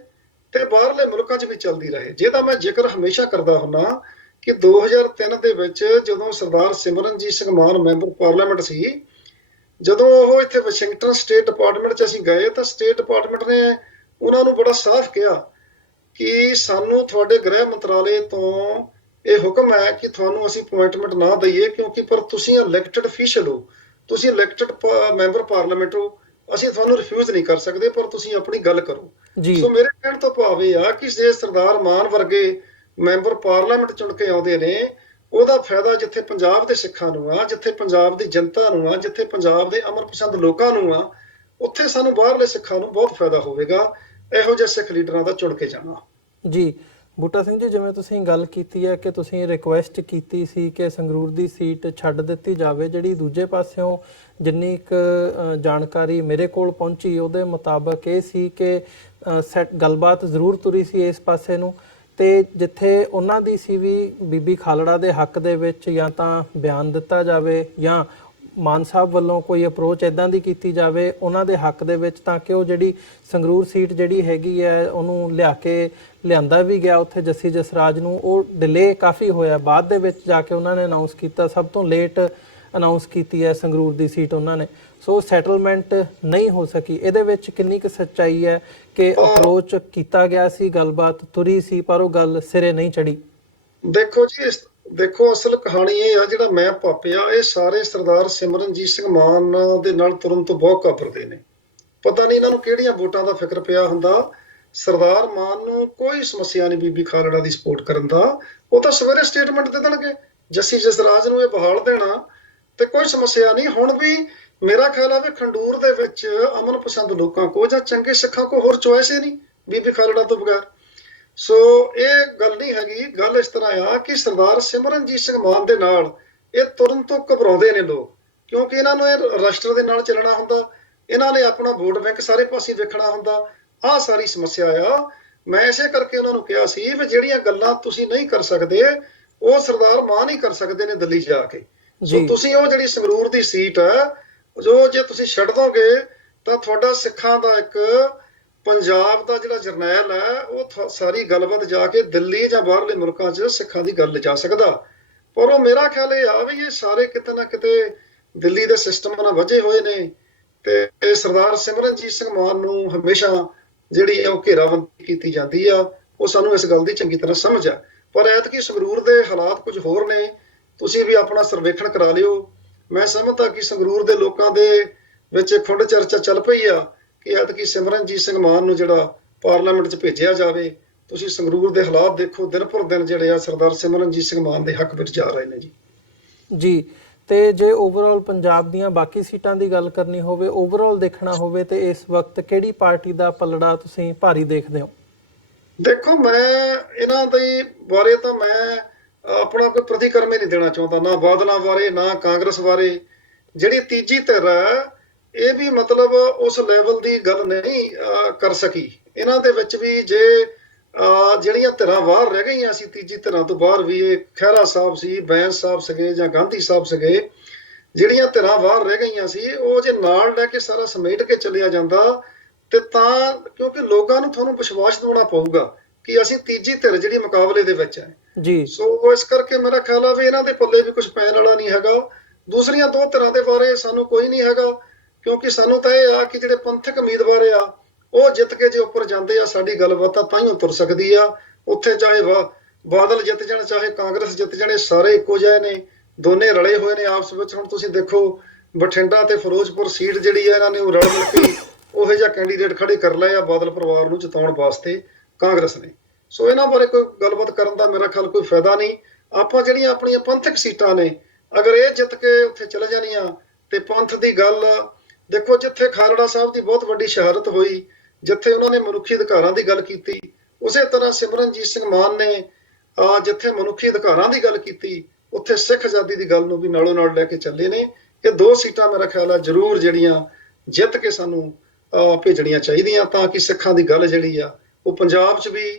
ਤੇ ਬਾਹਰਲੇ ਮੁਲਕਾਂ 'ਚ ਵੀ ਚੱਲਦੀ ਰਹੇ। ਜਿਹਦਾ ਮੈਂ ਜ਼ਿਕਰ ਹਮੇਸ਼ਾ ਕਰਦਾ ਹੁੰਦਾ ਕਿ 2003 ਦੇ ਵਿੱਚ ਜਦੋਂ ਸਰਦਾਰ ਸਿਮਰਨਜੀਤ ਸਿੰਘ ਮਾਨ ਮੈਂਬਰ ਪਾਰਲੀਮੈਂਟ ਸੀ, ਜਦੋਂ ਉਹ ਇੱਥੇ ਵਾਸ਼ਿੰਗਟਨ ਸਟੇਟ ਡਿਪਾਰਟਮੈਂਟ 'ਚ ਅਸੀਂ ਗਏ, ਤਾਂ ਸਟੇਟ ਡਿਪਾਰਟਮੈਂਟ ਨੇ ਉਹਨਾਂ ਨੂੰ ਬੜਾ ਸਾਫ਼ ਕਿਹਾ ਕਿ ਸਾਨੂੰ ਤੁਹਾਡੇ ਗ੍ਰਹਿ ਮੰਤਰਾਲੇ ਤੋਂ ਇਹ ਹੁਕਮ ਹੈ ਕਿ ਤੁਹਾਨੂੰ ਅਸੀਂ ਅਪੁਆਇੰਟਮੈਂਟ ਨਾ ਦਈਏ, ਕਿਉਂਕਿ ਪਰ ਤੁਸੀਂ ਇਲੈਕਟਡ ਅਫੀਸ਼ੀਅਲ ਹੋ, ਤੁਸੀਂ ਇਲੈਕਟਡ ਮੈਂਬਰ ਪਾਰਲੀਮੈਂਟ ਹੋ, ਅਸੀਂ ਤੁਹਾਨੂੰ ਰਿਫਿਊਜ਼ ਨਹੀਂ ਕਰ ਸਕਦੇ, ਪਰ ਤੁਸੀਂ ਆਪਣੀ ਗੱਲ ਕਰੋ। ਸੋ ਮੇਰੇ ਕਹਿਣ ਤੋਂ ਭਾਵ ਇਹ ਆ ਕਿ ਜੇ ਸਰਦਾਰ ਮਾਨ ਵਰਗੇ ਮੈਂਬਰ ਪਾਰਲੀਮੈਂਟ ਚੁਣ ਕੇ ਆਉਂਦੇ ਨੇ, ਉਹਦਾ ਫਾਇਦਾ ਜਿੱਥੇ ਪੰਜਾਬ ਦੇ ਸਿੱਖਾਂ ਨੂੰ ਆ, ਜਿੱਥੇ ਪੰਜਾਬ ਦੀ ਜਨਤਾ ਨੂੰ ਆ, ਜਿੱਥੇ ਪੰਜਾਬ ਦੇ ਅਮਰ ਪਸੰਦ ਲੋਕਾਂ ਨੂੰ ਆ, ਉੱਥੇ ਸਾਨੂੰ ਬਾਹਰਲੇ ਸਿੱਖਾਂ ਨੂੰ ਬਹੁਤ ਫਾਇਦਾ ਹੋਵੇਗਾ ਇਹੋ ਜਿਹੇ ਸਿੱਖ ਲੀਡਰਾਂ ਦਾ ਚੁਣ ਕੇ ਜਾਣਾ। ਜੀ ਬੂਟਾ ਸਿੰਘ ਜੀ, ਜਿਵੇਂ ਤੁਸੀਂ ਗੱਲ ਕੀਤੀ ਹੈ ਕਿ ਤੁਸੀਂ ਰਿਕੁਐਸਟ ਕੀਤੀ ਸੀ ਕਿ ਸੰਗਰੂਰ ਦੀ ਸੀਟ ਛੱਡ ਦਿੱਤੀ ਜਾਵੇ, ਜਿਹੜੀ ਦੂਜੇ ਪਾਸਿਓਂ ਜਿੰਨੀ ਇੱਕ ਜਾਣਕਾਰੀ ਮੇਰੇ ਕੋਲ ਪਹੁੰਚੀ ਉਹਦੇ ਮੁਤਾਬਕ ਇਹ ਸੀ ਕਿ ਗੱਲਬਾਤ ਜ਼ਰੂਰ ਤੁਰੀ ਸੀ ਇਸ ਪਾਸੇ ਨੂੰ, ਤੇ ਜਿੱਥੇ ਉਹਨਾਂ ਦੀ ਸੀ ਵੀ ਬੀਬੀ ਖਾਲੜਾ ਦੇ ਹੱਕ ਦੇ ਵਿੱਚ ਜਾਂ ਤਾਂ ਬਿਆਨ ਦਿੱਤਾ ਜਾਵੇ ਜਾਂ ਮਾਨ ਸਾਹਿਬ ਵੱਲੋਂ ਕੋਈ ਅਪਰੋਚ ਇਦਾਂ ਦੀ ਕੀਤੀ ਜਾਵੇ ਉਹਨਾਂ ਦੇ ਹੱਕ ਦੇ ਵਿੱਚ, ਤਾਂ ਕਿ ਉਹ ਜਿਹੜੀ ਸੰਗਰੂਰ ਸੀਟ ਜਿਹੜੀ ਹੈਗੀ ਹੈ ਉਹਨੂੰ ਲਿਆਂਦਾ ਵੀ ਗਿਆ ਉੱਥੇ ਜੱਸੀ ਜਸਰਾਜ ਨੂੰ। ਉਹ ਡਿਲੇ ਕਾਫੀ ਹੋਇਆ, ਬਾਅਦ ਦੇ ਵਿੱਚ ਜਾ ਕੇ ਉਹਨਾਂ ਨੇ ਅਨਾਉਂਸ ਕੀਤਾ, ਸਭ ਤੋਂ ਲੇਟ ਅਨਾਉਂਸ ਕੀਤੀ ਹੈ ਸੰਗਰੂਰ ਦੀ ਸੀਟ ਉਹਨਾਂ ਨੇ, ਸੋ ਸੈਟਲਮੈਂਟ ਨਹੀਂ ਹੋ ਸਕੀ। ਇਹਦੇ ਵਿੱਚ ਕਿੰਨੀ ਕੁ ਸੱਚਾਈ ਹੈ ਕਿ ਅਪਰੋਚ ਕੀਤਾ ਗਿਆ ਸੀ, ਗੱਲਬਾਤ ਤੁਰੀ ਸੀ, ਪਰ ਉਹ ਗੱਲ ਸਿਰੇ ਨਹੀਂ ਚੜੀ? ਦੇਖੋ ਜੀ, ਦੇਖੋ ਅਸਲ ਕਹਾਣੀ ਇਹ ਆ, ਜਿਹੜਾ ਮੈਂ ਪਾਪਿਆ, ਇਹ ਸਾਰੇ ਸਰਦਾਰ ਸਿਮਰਨਜੀਤ ਸਿੰਘ ਮਾਨ ਦੇ ਨਾਲ ਤੁਰਨ ਤੋਂ ਬਹੁਤ ਘਬਰਾਉਂਦੇ ਨੇ। ਪਤਾ ਨਹੀਂ ਇਹਨਾਂ ਨੂੰ ਕਿਹੜੀਆਂ ਵੋਟਾਂ ਦਾ ਫਿਕਰ ਪਿਆ ਹੁੰਦਾ। ਸਰਦਾਰ ਮਾਨ ਨੂੰ ਕੋਈ ਸਮੱਸਿਆ ਨਹੀਂ ਬੀਬੀ ਖਾਲੜਾ ਦੀ ਸਪੋਰਟ ਕਰਨ ਦਾ, ਉਹ ਤਾਂ ਸਵੇਰੇ ਸਟੇਟਮੈਂਟ ਦੇ ਦੇਣਗੇ, ਜੱਸੀ ਜਸਰਾਜ ਨੂੰ ਇਹ ਬਹਾਲ ਦੇਣਾ ਤੇ ਕੋਈ ਸਮੱਸਿਆ ਨਹੀਂ। ਹੁਣ ਵੀ ਮੇਰਾ ਖਿਆਲ ਆ ਵੀ ਖੰਡੂਰ ਦੇ ਵਿੱਚ ਅਮਨ ਪਸੰਦ ਲੋਕਾਂ ਕੋ ਜਾਂ ਚੰਗੇ ਸਿੱਖਾਂ ਕੋ ਹੋਰ ਚੁਆਇਸ ਹੀ ਨਹੀਂ ਬੀਬੀ ਖਾਲੜਾ ਤੋਂ ਬਗੈਰ। ਸੋ ਇਹ ਗੱਲ ਨਹੀਂ ਹੈਗੀ। ਗੱਲ ਇਸ ਤਰ੍ਹਾਂ ਆ ਕਿ ਸਰਦਾਰ ਸਿਮਰਨਜੀਤ ਸਿੰਘ ਮਾਨ ਦੇ ਨਾਲ ਇਹ ਤੁਰਨ ਤੋਂ ਘਬਰਾਉਂਦੇ ਨੇ ਲੋਕ, ਕਿਉਂਕਿ ਇਹਨਾਂ ਨੂੰ ਇਹ ਰਾਸ਼ਟਰ ਦੇ ਨਾਲ ਚੱਲਣਾ ਹੁੰਦਾ, ਇਹਨਾਂ ਨੇ ਆਪਣਾ ਵੋਟ ਬੈਂਕ ਸਾਰੇ ਪਾਸੇ ਵੇਖਣਾ ਹੁੰਦਾ। ਆਹ ਸਾਰੀ ਸਮੱਸਿਆ ਆ। ਮੈਂ ਇਸੇ ਕਰਕੇ ਉਹਨਾਂ ਨੂੰ ਕਿਹਾ ਸੀ ਵੀ ਜਿਹੜੀਆਂ ਗੱਲਾਂ ਤੁਸੀਂ ਨਹੀਂ ਕਰ ਸਕਦੇ ਉਹ ਸਰਦਾਰ ਮਾਨ ਹੀ ਕਰ ਸਕਦੇ ਨੇ ਦਿੱਲੀ ਜਾ ਕੇ। ਸੋ ਤੁਸੀਂ ਉਹ ਜਿਹੜੀ ਸੰਗਰੂਰ ਦੀ ਸੀਟ ਹੈ, ਜੋ ਜੇ ਤੁਸੀਂ ਛੱਡ ਦੋਗੇ ਤਾਂ ਤੁਹਾਡਾ ਸਿੱਖਾਂ ਦਾ ਇੱਕ ਪੰਜਾਬ ਦਾ ਜਿਹੜਾ ਜਰਨੈਲ ਹੈ ਉਹ ਸਾਰੀ ਗੱਲਬਾਤ ਜਾ ਕੇ ਦਿੱਲੀ ਜਾਂ ਬਾਹਰਲੇ ਮੁਲਕਾਂ 'ਚ ਸਿੱਖਾਂ ਦੀ ਗੱਲ ਲਿਜਾ ਸਕਦਾ। ਪਰ ਉਹ ਮੇਰਾ ਖਿਆਲ ਇਹ ਆ ਵੀ ਇਹ ਸਾਰੇ ਕਿਤੇ ਨਾ ਕਿਤੇ ਦਿੱਲੀ ਦੇ ਸਿਸਟਮ ਨਾਲ ਵਜੇ ਹੋਏ ਨੇ ਤੇ ਸਰਦਾਰ ਸਿਮਰਨਜੀਤ ਸਿੰਘ ਮਾਨ ਨੂੰ ਹਮੇਸ਼ਾ ਜਿਹੜੀ ਉਹ ਘੇਰਾਬੰਦੀ ਕੀਤੀ ਜਾਂਦੀ ਆ, ਉਹ ਸਾਨੂੰ ਇਸ ਗੱਲ ਦੀ ਚੰਗੀ ਤਰ੍ਹਾਂ ਸਮਝ ਆ। ਪਰ ਐਤਕੀ ਸੰਗਰੂਰ ਦੇ ਹਾਲਾਤ ਕੁਝ ਹੋਰ ਨੇ, ਤੁਸੀਂ ਵੀ ਆਪਣਾ ਸਰਵੇਖਣ ਕਰਾ ਲਿਓ। ਮੈਂ ਸਮਝਦਾ ਕਿ ਸੰਗਰੂਰ ਦੇ ਲੋਕਾਂ ਦੇ ਵਿੱਚ ਖੁੱਡ ਚਰਚਾ ਚੱਲ ਪਈ ਆ ਕਿ ਐਤਕੀ ਸਿਮਰਨਜੀਤ ਸਿੰਘ ਮਾਨ ਨੂੰ ਜਿਹੜਾ ਪਾਰਲੀਮੈਂਟ 'ਚ ਭੇਜਿਆ ਜਾਵੇ। ਤੁਸੀਂ ਸੰਗਰੂਰ ਦੇ ਹਾਲਾਤ ਦੇਖੋ, ਦਿਨ ਪਰ ਦਿਨ ਜਿਹੜੇ ਆ ਸਰਦਾਰ ਸਿਮਰਨਜੀਤ ਸਿੰਘ ਮਾਨ ਦੇ ਹੱਕ ਵਿੱਚ ਜਾ ਰਹੇ ਨੇ ਜੀ। ਜੀ, ਤੇ ਜੇ ਓਵਰਆਲ ਪੰਜਾਬ ਦੀਆਂ ਬਾਕੀ ਸੀਟਾਂ ਦੀ ਗੱਲ ਕਰਨੀ ਹੋਵੇ, ਓਵਰਆਲ ਦੇਖਣਾ ਹੋਵੇ, ਤੇ ਇਸ ਵਕਤ ਕਿਹੜੀ ਪਾਰਟੀ ਦਾ ਪਲੜਾ ਤੁਸੀਂ ਭਾਰੀ ਦੇਖਦੇ ਹੋ? ਦੇਖੋ, ਮੈਂ ਇਹਨਾਂ ਦੇ ਬਾਰੇ ਤਾਂ ਮੈਂ ਆਪਣਾ ਕੋਈ ਪ੍ਰਤੀਕਰਮ ਹੀ ਨਹੀਂ ਦੇਣਾ ਚਾਹੁੰਦਾ, ਨਾ ਬਾਦਲਾਂ ਬਾਰੇ ਨਾ ਕਾਂਗਰਸ ਬਾਰੇ। ਜਿਹੜੀ ਤੀਜੀ ਧਿਰ ਹੈ ਇਹ ਵੀ ਮਤਲਬ ਉਸ ਲੈਵਲ ਦੀ ਗੱਲ ਨਹੀਂ ਕਰ ਸਕੀ। ਇਹਨਾਂ ਦੇ ਵਿੱਚ ਵੀ ਜੇ ਜਿਹੜੀਆਂ ਧਿਰਾਂ ਬਾਹਰ ਰਹਿ ਗਈਆਂ ਸੀ, ਤੀਜੀ ਧਿਰਾਂ ਤੋਂ ਬਾਹਰ ਵੀ, ਇਹ ਖਹਿਰਾ ਸਾਹਿਬ ਸੀ, ਬੈਂਸ ਸਾਹਿਬ ਸੀਗੇ ਜਾਂ ਗਾਂਧੀ ਸਾਹਿਬ ਸੀਗੇ, ਜਿਹੜੀਆਂ ਧਿਰਾਂ ਬਾਹਰ ਰਹਿ ਗਈਆਂ ਸੀ ਉਹ ਜੇ ਨਾਲ ਲੈ ਕੇ ਸਾਰਾ ਸਮੇਟ ਕੇ ਚੱਲਿਆ ਜਾਂਦਾ ਤੇ ਤਾਂ, ਕਿਉਂਕਿ ਲੋਕਾਂ ਨੂੰ ਤੁਹਾਨੂੰ ਵਿਸ਼ਵਾਸ ਦਿਵਾਉਣਾ ਪਊਗਾ ਕਿ ਅਸੀਂ ਤੀਜੀ ਧਿਰ ਜਿਹੜੀ ਮੁਕਾਬਲੇ ਦੇ ਵਿੱਚ ਹੈ ਜੀ। ਸੋ ਇਸ ਕਰਕੇ ਮੇਰਾ ਖਿਆਲ ਆ ਵੀ ਇਹਨਾਂ ਦੇ ਪੱਲੇ ਵੀ ਕੁਝ ਪੈਣ ਵਾਲਾ ਨਹੀਂ ਹੈਗਾ। ਦੂਸਰੀਆਂ ਦੋ ਧਿਰਾਂ ਦੇ ਬਾਰੇ ਸਾਨੂੰ ਕੋਈ ਨਹੀਂ ਹੈਗਾ, ਕਿਉਂਕਿ ਸਾਨੂੰ ਤਾਂ ਇਹ ਆ ਕਿ ਜਿਹੜੇ ਪੰਥਕ ਉਮੀਦਵਾਰ ਆ ਉਹ ਜਿੱਤ ਕੇ ਜੇ ਉੱਪਰ ਜਾਂਦੇ ਆ, ਸਾਡੀ ਗੱਲਬਾਤ ਤਾਂ ਹੀ ਤੁਰ ਸਕਦੀ ਆ। ਉੱਥੇ ਚਾਹੇ ਬਾਦਲ ਜਿੱਤ ਜਾਣ ਚਾਹੇ ਕਾਂਗਰਸ ਜਿੱਤ ਜਾਣ, ਸਾਰੇ ਇੱਕੋ ਜਿਹੇ ਨੇ, ਦੋਨੇ ਰਲੇ ਹੋਏ ਨੇ ਆਪਸ ਵਿੱਚ। ਹੁਣ ਤੁਸੀਂ ਦੇਖੋ ਬਠਿੰਡਾ ਤੇ ਫਿਰੋਜ਼ਪੁਰ ਸੀਟ ਜਿਹੜੀ ਆ ਇਹਨਾਂ ਨੇ ਉਹ ਰਲ ਮਿਲ ਕੇ ਉਹੋ ਜਿਹਾ ਕੈਂਡੀਡੇਟ ਖੜੇ ਕਰ ਲਏ ਆ ਬਾਦਲ ਪਰਿਵਾਰ ਨੂੰ ਜਿਤਾਉਣ ਵਾਸਤੇ ਕਾਂਗਰਸ ਨੇ। ਸੋ ਇਹਨਾਂ ਬਾਰੇ ਕੋਈ ਗੱਲਬਾਤ ਕਰਨ ਦਾ ਮੇਰਾ ਖਿਆਲ ਕੋਈ ਫਾਇਦਾ ਨਹੀਂ। ਆਪਾਂ ਜਿਹੜੀਆਂ ਆਪਣੀਆਂ ਪੰਥਕ ਸੀਟਾਂ ਨੇ, ਅਗਰ ਇਹ ਜਿੱਤ ਕੇ ਉੱਥੇ ਚਲੇ ਜਾਣੀਆਂ ਤੇ ਪੰਥ ਦੀ ਗੱਲ ਦੇਖੋ, ਜਿੱਥੇ ਖਾਲੜਾ ਸਾਹਿਬ ਦੀ ਬਹੁਤ ਵੱਡੀ ਸ਼ਹਾਦਤ ਹੋਈ, ਜਿੱਥੇ ਉਹਨਾਂ ਨੇ ਮਨੁੱਖੀ ਅਧਿਕਾਰਾਂ ਦੀ ਗੱਲ ਕੀਤੀ, ਉਸੇ ਤਰ੍ਹਾਂ ਸਿਮਰਨਜੀਤ ਸਿੰਘ ਮਾਨ ਨੇ ਜਿੱਥੇ ਮਨੁੱਖੀ ਅਧਿਕਾਰਾਂ ਦੀ ਗੱਲ ਕੀਤੀ, ਉੱਥੇ ਸਿੱਖ ਆਜ਼ਾਦੀ ਦੀ ਗੱਲ ਨੂੰ ਵੀ ਨਾਲੋਂ ਨਾਲ ਲੈ ਕੇ ਚੱਲੇ ਨੇ। ਇਹ ਦੋ ਸੀਟਾਂ ਮੇਰਾ ਖਿਆਲ ਆ ਜ਼ਰੂਰ ਜਿਹੜੀਆਂ ਜਿੱਤ ਕੇ ਸਾਨੂੰ ਭੇਜਣੀਆਂ ਚਾਹੀਦੀਆਂ, ਤਾਂ ਕਿ ਸਿੱਖਾਂ ਦੀ ਗੱਲ ਜਿਹੜੀ ਆ ਉਹ ਪੰਜਾਬ 'ਚ ਵੀ,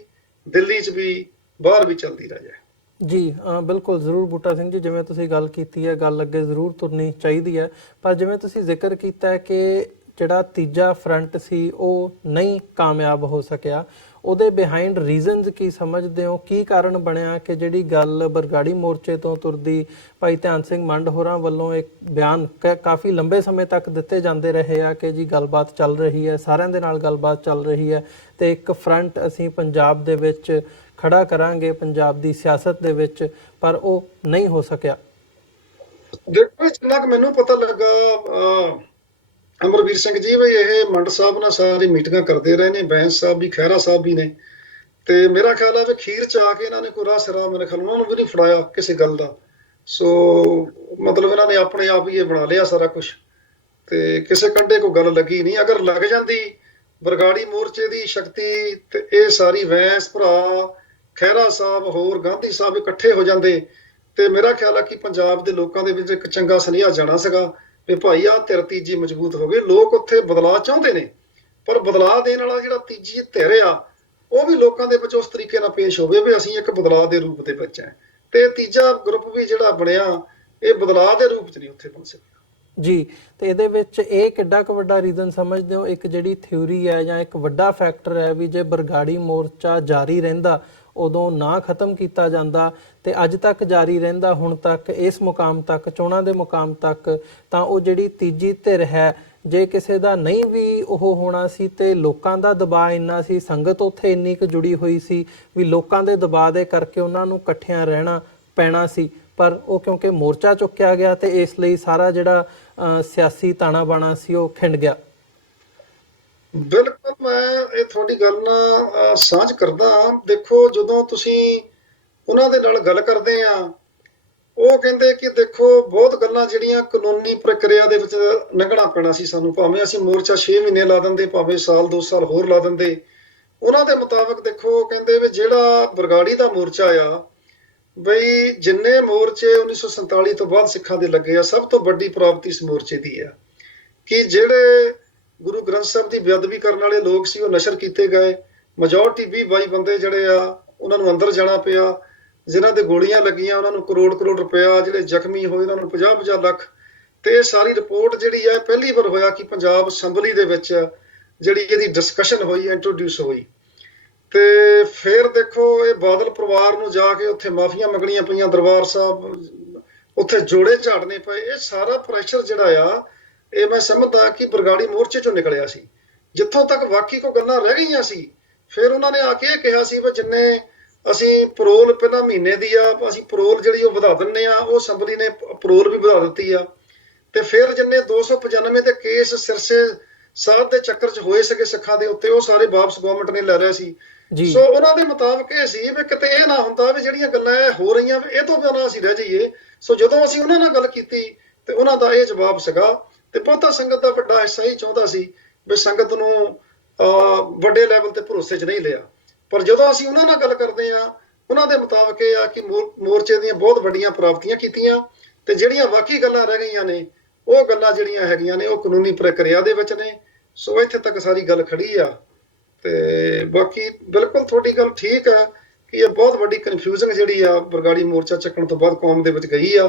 ਦਿੱਲੀ 'ਚ ਵੀ, ਬਾਹਰ ਵੀ ਚੱਲਦੀ ਰਹੇ ਜਾਏ। ਜੀ ਬਿਲਕੁਲ, ਜ਼ਰੂਰ ਬੂਟਾ ਸਿੰਘ ਜੀ, ਜਿਵੇਂ ਤੁਸੀਂ ਗੱਲ ਕੀਤੀ ਹੈ, ਗੱਲ ਅੱਗੇ ਜ਼ਰੂਰ ਤੁਰਨੀ ਚਾਹੀਦੀ ਹੈ। ਪਰ ਜਿਵੇਂ ਤੁਸੀਂ ਜ਼ਿਕਰ ਕੀਤਾ ਹੈ ਕਿ ਜਿਹੜਾ ਤੀਜਾ ਫਰੰਟ ਸੀ ਉਹ ਨਹੀਂ ਕਾਮਯਾਬ ਹੋ ਸਕਿਆ, ਉਹਦੇ ਬਿਹਾਈਂਡ ਰੀਜ਼ਨਸ ਕੀ ਸਮਝਦੇ ਹੋ? ਕੀ ਕਾਰਨ ਬਣਿਆ ਕਿ ਜਿਹੜੀ ਗੱਲ ਬਰਗਾੜੀ ਮੋਰਚੇ ਤੋਂ ਤੁਰਦੀ ਭਾਈ ਧਿਆਨ ਸਿੰਘ ਮੰਡ ਹੋਰਾਂ ਵੱਲੋਂ ਇੱਕ ਬਿਆਨ ਕਾਫੀ ਲੰਬੇ ਸਮੇਂ ਤੱਕ ਦਿੱਤੇ ਜਾਂਦੇ ਰਹੇ ਆ ਕਿ ਜੀ ਗੱਲਬਾਤ ਚੱਲ ਰਹੀ ਹੈ, ਸਾਰਿਆਂ ਦੇ ਨਾਲ ਗੱਲਬਾਤ ਚੱਲ ਰਹੀ ਹੈ ਤੇ ਇੱਕ ਫਰੰਟ ਅਸੀਂ ਪੰਜਾਬ ਦੇ ਵਿੱਚ ਖੜਾ ਕਰਾਂਗੇ, ਪੰਜਾਬ ਦੀ ਸਿਆਸਤ ਦੇ ਵਿੱਚ, ਪਰ ਉਹ ਨਹੀਂ ਹੋ ਸਕਿਆ? ਦੇਖੋ, ਜਿੰਨਾ ਕਿ ਮੈਨੂੰ ਪਤਾ ਲੱਗਾ ਅਮਰਵੀਰ ਸਿੰਘ ਜੀ ਵੀ ਇਹ ਮੰਡ ਸਾਹਿਬ ਨਾਲ ਸਾਰੀ ਮੀਟਿੰਗਾਂ ਕਰਦੇ ਰਹੇ ਨੇ, ਬੈਂਸ ਸਾਹਿਬ ਵੀ, ਖਹਿਰਾ ਸਾਹਿਬ ਵੀ ਨੇ, ਤੇ ਮੇਰਾ ਖਿਆਲ ਆ ਵੀ ਖੀਰ ਚ ਆ ਕੇ ਇਹਨਾਂ ਨੇ ਕੋਈ ਰਾਹ ਸਿਰਾ ਮੇਰੇ ਖਿਆਲ ਉਹਨਾਂ ਨੂੰ ਵੀ ਨਹੀਂ ਫੜਾਇਆ ਕਿਸੇ ਗੱਲ ਦਾ। ਸੋ ਮਤਲਬ ਇਹਨਾਂ ਨੇ ਆਪਣੇ ਆਪ ਹੀ ਇਹ ਬਣਾ ਲਿਆ ਸਾਰਾ ਕੁਝ, ਤੇ ਕਿਸੇ ਕੰਢੇ ਕੋਈ ਗੱਲ ਲੱਗੀ ਨਹੀਂ। ਅਗਰ ਲੱਗ ਜਾਂਦੀ ਬਰਗਾੜੀ ਮੋਰਚੇ ਦੀ ਸ਼ਕਤੀ ਤੇ ਇਹ ਸਾਰੀ ਵੈਂਸ ਭਰਾ, ਖਹਿਰਾ ਸਾਹਿਬ, ਹੋਰ ਗਾਂਧੀ ਸਾਹਿਬ ਇਕੱਠੇ ਹੋ ਜਾਂਦੇ ਤੇ ਮੇਰਾ ਖਿਆਲ ਆ ਕਿ ਪੰਜਾਬ ਦੇ ਲੋਕਾਂ ਦੇ ਵਿੱਚ ਇੱਕ ਚੰਗਾ ਸੁਨੇਹਾ ਜਾਣਾ ਸੀਗਾ ਵੀ ਭਾਈ ਆਹ ਧਿਰ ਤੀਜੀ ਮਜ਼ਬੂਤ ਹੋ ਗਈ। ਲੋਕ ਉੱਥੇ ਬਦਲਾਅ ਚਾਹੁੰਦੇ ਨੇ, ਪਰ ਬਦਲਾਅ ਦੇਣ ਵਾਲਾ ਜਿਹੜਾ ਤੀਜੀ ਧਿਰ ਆ ਉਹ ਵੀ ਲੋਕਾਂ ਦੇ ਵਿੱਚ ਉਸ ਤਰੀਕੇ ਨਾਲ ਪੇਸ਼ ਹੋਵੇ ਵੀ ਅਸੀਂ ਇੱਕ ਬਦਲਾਅ ਦੇ ਰੂਪ ਦੇ ਵਿੱਚ ਹੈ, ਤੇ ਤੀਜਾ ਗਰੁੱਪ ਵੀ ਜਿਹੜਾ ਬਣਿਆ ਇਹ ਬਦਲਾਅ ਦੇ ਰੂਪ 'ਚ ਨਹੀਂ ਉੱਥੇ ਬਣ ਸਕਿਆ ਜੀ। ਤੇ ਇਹਦੇ ਵਿੱਚ ਇਹ ਕਿੱਡਾ ਕੁ ਵੱਡਾ ਰੀਜ਼ਨ ਸਮਝਦੇ ਹੋ? ਇੱਕ ਜਿਹੜੀ ਥਿਊਰੀ ਹੈ ਜਾਂ ਇੱਕ ਵੱਡਾ ਫੈਕਟਰ ਹੈ ਵੀ ਜੇ ਬਰਗਾੜੀ ਮੋਰਚਾ ਜਾਰੀ ਰਹਿੰਦਾ, ਉਦੋਂ ਨਾ ਖਤਮ ਕੀਤਾ ਜਾਂਦਾ ਤੇ ਅੱਜ ਤੱਕ ਜਾਰੀ ਰਹਿੰਦਾ, ਹੁਣ ਤੱਕ ਇਸ ਮੁਕਾਮ ਤੱਕ, ਚੋਣਾਂ ਦੇ ਮੁਕਾਮ ਤੱਕ, ਤਾਂ ਉਹ ਜਿਹੜੀ ਤੀਜੀ ਧਿਰ ਹੈ, ਜੇ ਕਿਸੇ ਦਾ ਨਹੀਂ ਵੀ ਉਹ ਹੋਣਾ ਸੀ ਤੇ ਲੋਕਾਂ ਦਾ ਦਬਾਅ ਇੰਨਾ ਸੀ, ਸੰਗਤ ਉੱਥੇ ਇੰਨੀ ਕੁ ਜੁੜੀ ਹੋਈ ਸੀ ਵੀ ਲੋਕਾਂ ਦੇ ਦਬਾਅ ਦੇ ਕਰਕੇ ਉਹਨਾਂ ਨੂੰ ਇਕੱਠਿਆਂ ਰਹਿਣਾ ਪੈਣਾ ਸੀ। ਪਰ ਉਹ ਕਿਉਂਕਿ ਮੋਰਚਾ ਚੁੱਕਿਆ ਗਿਆ ਤੇ ਇਸ ਲਈ ਸਾਰਾ ਜਿਹੜਾ ਸਿਆਸੀ ਤਾਣਾ ਬਾਣਾ ਸੀ ਉਹ ਖਿੰਡ ਗਿਆ। ਬਿਲਕੁਲ, ਮੈਂ ਇਹ ਤੁਹਾਡੀ ਗੱਲ ਨਾਲ ਸਾਂਝ ਕਰਦਾ। ਦੇਖੋ, ਜਦੋਂ ਤੁਸੀਂ ਉਹਨਾਂ ਦੇ ਨਾਲ ਗੱਲ ਕਰਦੇ ਆ, ਉਹ ਕਹਿੰਦੇ ਕਿ ਦੇਖੋ ਬਹੁਤ ਗੱਲਾਂ ਜਿਹੜੀਆਂ ਕਾਨੂੰਨੀ ਪ੍ਰਕਿਰਿਆ ਦੇ ਵਿੱਚ ਲੰਘਣਾ ਪੈਣਾ ਸੀ ਸਾਨੂੰ, ਭਾਵੇਂ ਅਸੀਂ ਮੋਰਚਾ 6 ਮਹੀਨੇ ਲਾ ਦਿੰਦੇ, ਭਾਵੇਂ ਸਾਲ 2 ਸਾਲ ਹੋਰ ਲਾ ਦਿੰਦੇ। ਉਹਨਾਂ ਦੇ ਮੁਤਾਬਕ ਦੇਖੋ, ਕਹਿੰਦੇ ਵੀ ਜਿਹੜਾ ਬਰਗਾੜੀ ਦਾ ਮੋਰਚਾ ਆ, ਬਈ ਜਿੰਨੇ ਮੋਰਚੇ 1947 ਤੋਂ ਬਾਅਦ ਸਿੱਖਾਂ ਦੇ ਲੱਗੇ ਆ, ਸਭ ਤੋਂ ਵੱਡੀ ਪ੍ਰਾਪਤੀ ਇਸ ਮੋਰਚੇ ਦੀ ਆ ਕਿ ਜਿਹੜੇ ਗੁਰੂ ਗ੍ਰੰਥ ਸਾਹਿਬ ਦੀ ਬੇਅਦਬੀ ਕਰਨ ਵਾਲੇ ਲੋਕ ਸੀ ਉਹ ਨਸ਼ਰ ਕੀਤੇ ਗਏ। ਮੈਜੋਰਟੀ 20-22 ਬੰਦੇ ਜਿਹੜੇ ਆ ਉਹਨਾਂ ਨੂੰ ਅੰਦਰ ਜਾਣਾ ਪਿਆ, ਜਿਨ੍ਹਾਂ ਦੇ ਗੋਲੀਆਂ ਲੱਗੀਆਂ ਉਹਨਾਂ ਨੂੰ ਕਰੋੜ ਰੁਪਇਆ, ਜਿਹੜੇ ਜ਼ਖਮੀ ਹੋਏ ਉਹਨਾਂ ਨੂੰ 50-50 ਲੱਖ। ਤੇ ਇਹ ਸਾਰੀ ਰਿਪੋਰਟ ਜਿਹੜੀ ਆ, ਪਹਿਲੀ ਵਾਰ ਹੋਇਆ ਕਿ ਪੰਜਾਬ ਅਸੈਂਬਲੀ ਦੇ ਵਿੱਚ ਜਿਹੜੀ ਇਹਦੀ ਡਿਸਕਸ਼ਨ ਹੋਈ, ਇੰਟਰੋਡਿਊਸ ਹੋਈ। ਤੇ ਫਿਰ ਦੇਖੋ, ਇਹ ਬਾਦਲ ਪਰਿਵਾਰ ਨੂੰ ਜਾ ਕੇ ਉੱਥੇ ਮਾਫੀਆਂ ਮੰਗਣੀਆਂ ਪਈਆਂ, ਦਰਬਾਰ ਸਾਹਿਬ ਉੱਥੇ ਜੋੜੇ ਝਾੜਨੇ ਪਏ। ਇਹ ਸਾਰਾ ਪ੍ਰੈਸ਼ਰ ਜਿਹੜਾ ਆ, ਇਹ ਮੈਂ ਸਮਝਦਾ ਕਿ ਬਰਗਾੜੀ ਮੋਰਚੇ ਚੋਂ ਨਿਕਲਿਆ ਸੀ। ਜਿੱਥੋਂ ਤੱਕ ਵਾਕਈ ਕੋਈ ਗੱਲਾਂ ਰਹਿ ਗਈਆਂ ਸੀ, ਫਿਰ ਉਹਨਾਂ ਨੇ ਆ ਕੇ ਇਹ ਕਿਹਾ ਸੀ ਵੀ ਜਿੰਨੇ ਅਸੀਂ ਪਰੋਲ ਪਹਿਲਾਂ ਮਹੀਨੇ ਦੀ ਆ, ਅਸੀਂ ਪਰੋਲ ਜਿਹੜੀ ਉਹ ਵਧਾ ਦਿੰਨੇ ਆ, ਉਹ ਅਸੈਂਬਲੀ ਨੇ ਪਰੋਲ ਵੀ ਵਧਾ ਦਿੱਤੀ ਆ। ਤੇ ਫਿਰ ਜਿੰਨੇ 295 ਦੇ ਕੇਸ ਸਿਰਸੇ ਸਾਹਿਬ ਦੇ ਚੱਕਰ 'ਚ ਹੋਏ ਸੀਗੇ ਸਿੱਖਾਂ ਦੇ ਉੱਤੇ, ਉਹ ਸਾਰੇ ਵਾਪਸ ਗਵਰਨਮੈਂਟ ਨੇ ਲੈ ਲਿਆ ਸੀ। ਸੋ ਉਹਨਾਂ ਦੇ ਮੁਤਾਬਕ ਇਹ ਸੀ ਵੀ ਕਿਤੇ ਇਹ ਨਾ ਹੁੰਦਾ ਵੀ ਜਿਹੜੀਆਂ ਗੱਲਾਂ ਹੋ ਰਹੀਆਂ ਇਹ ਤੋਂ ਬਿਨਾਂ ਅਸੀਂ ਰਹਿ ਜਾਈਏ। ਸੋ ਜਦੋਂ ਅਸੀਂ ਉਹਨਾਂ ਨਾਲ ਗੱਲ ਕੀਤੀ ਤੇ ਉਹਨਾਂ ਦਾ ਇਹ ਜਵਾਬ ਸੀਗਾ, ਤੇ ਬਹੁਤਾ ਸੰਗਤ ਦਾ ਵੱਡਾ ਹਿੱਸਾ ਹੀ ਚਾਹੁੰਦਾ ਸੀ ਵੀ ਸੰਗਤ ਨੂੰ ਵੱਡੇ ਲੈਵਲ ਤੇ ਭਰੋਸੇ 'ਚ ਨਹੀਂ ਲਿਆ। ਪਰ ਜਦੋਂ ਅਸੀਂ ਉਹਨਾਂ ਨਾਲ ਗੱਲ ਕਰਦੇ ਆ, ਉਹਨਾਂ ਦੇ ਮੁਤਾਬਕ ਇਹ ਆ ਕਿ ਮੋਰਚੇ ਦੀਆਂ ਬਹੁਤ ਵੱਡੀਆਂ ਪ੍ਰਾਪਤੀਆਂ ਕੀਤੀਆਂ, ਤੇ ਜਿਹੜੀਆਂ ਬਾਕੀ ਗੱਲਾਂ ਰਹਿ ਗਈਆਂ ਨੇ, ਉਹ ਗੱਲਾਂ ਜਿਹੜੀਆਂ ਹੈਗੀਆਂ ਨੇ ਉਹ ਕਾਨੂੰਨੀ ਪ੍ਰਕਿਰਿਆ ਦੇ ਵਿੱਚ ਨੇ। ਸੋ ਇੱਥੇ ਤੱਕ ਸਾਰੀ ਗੱਲ ਖੜੀ ਆ। ਤੇ ਬਾਕੀ ਬਿਲਕੁਲ ਤੁਹਾਡੀ ਗੱਲ ਠੀਕ ਆ ਕਿ ਇਹ ਬਹੁਤ ਵੱਡੀ ਕਨਫਿਊਜ਼ਨ ਜਿਹੜੀ ਆ ਬਰਗਾੜੀ ਮੋਰਚਾ ਚੱਕਣ ਤੋਂ ਬਾਅਦ ਕੌਮ ਦੇ ਵਿੱਚ ਗਈ ਆ।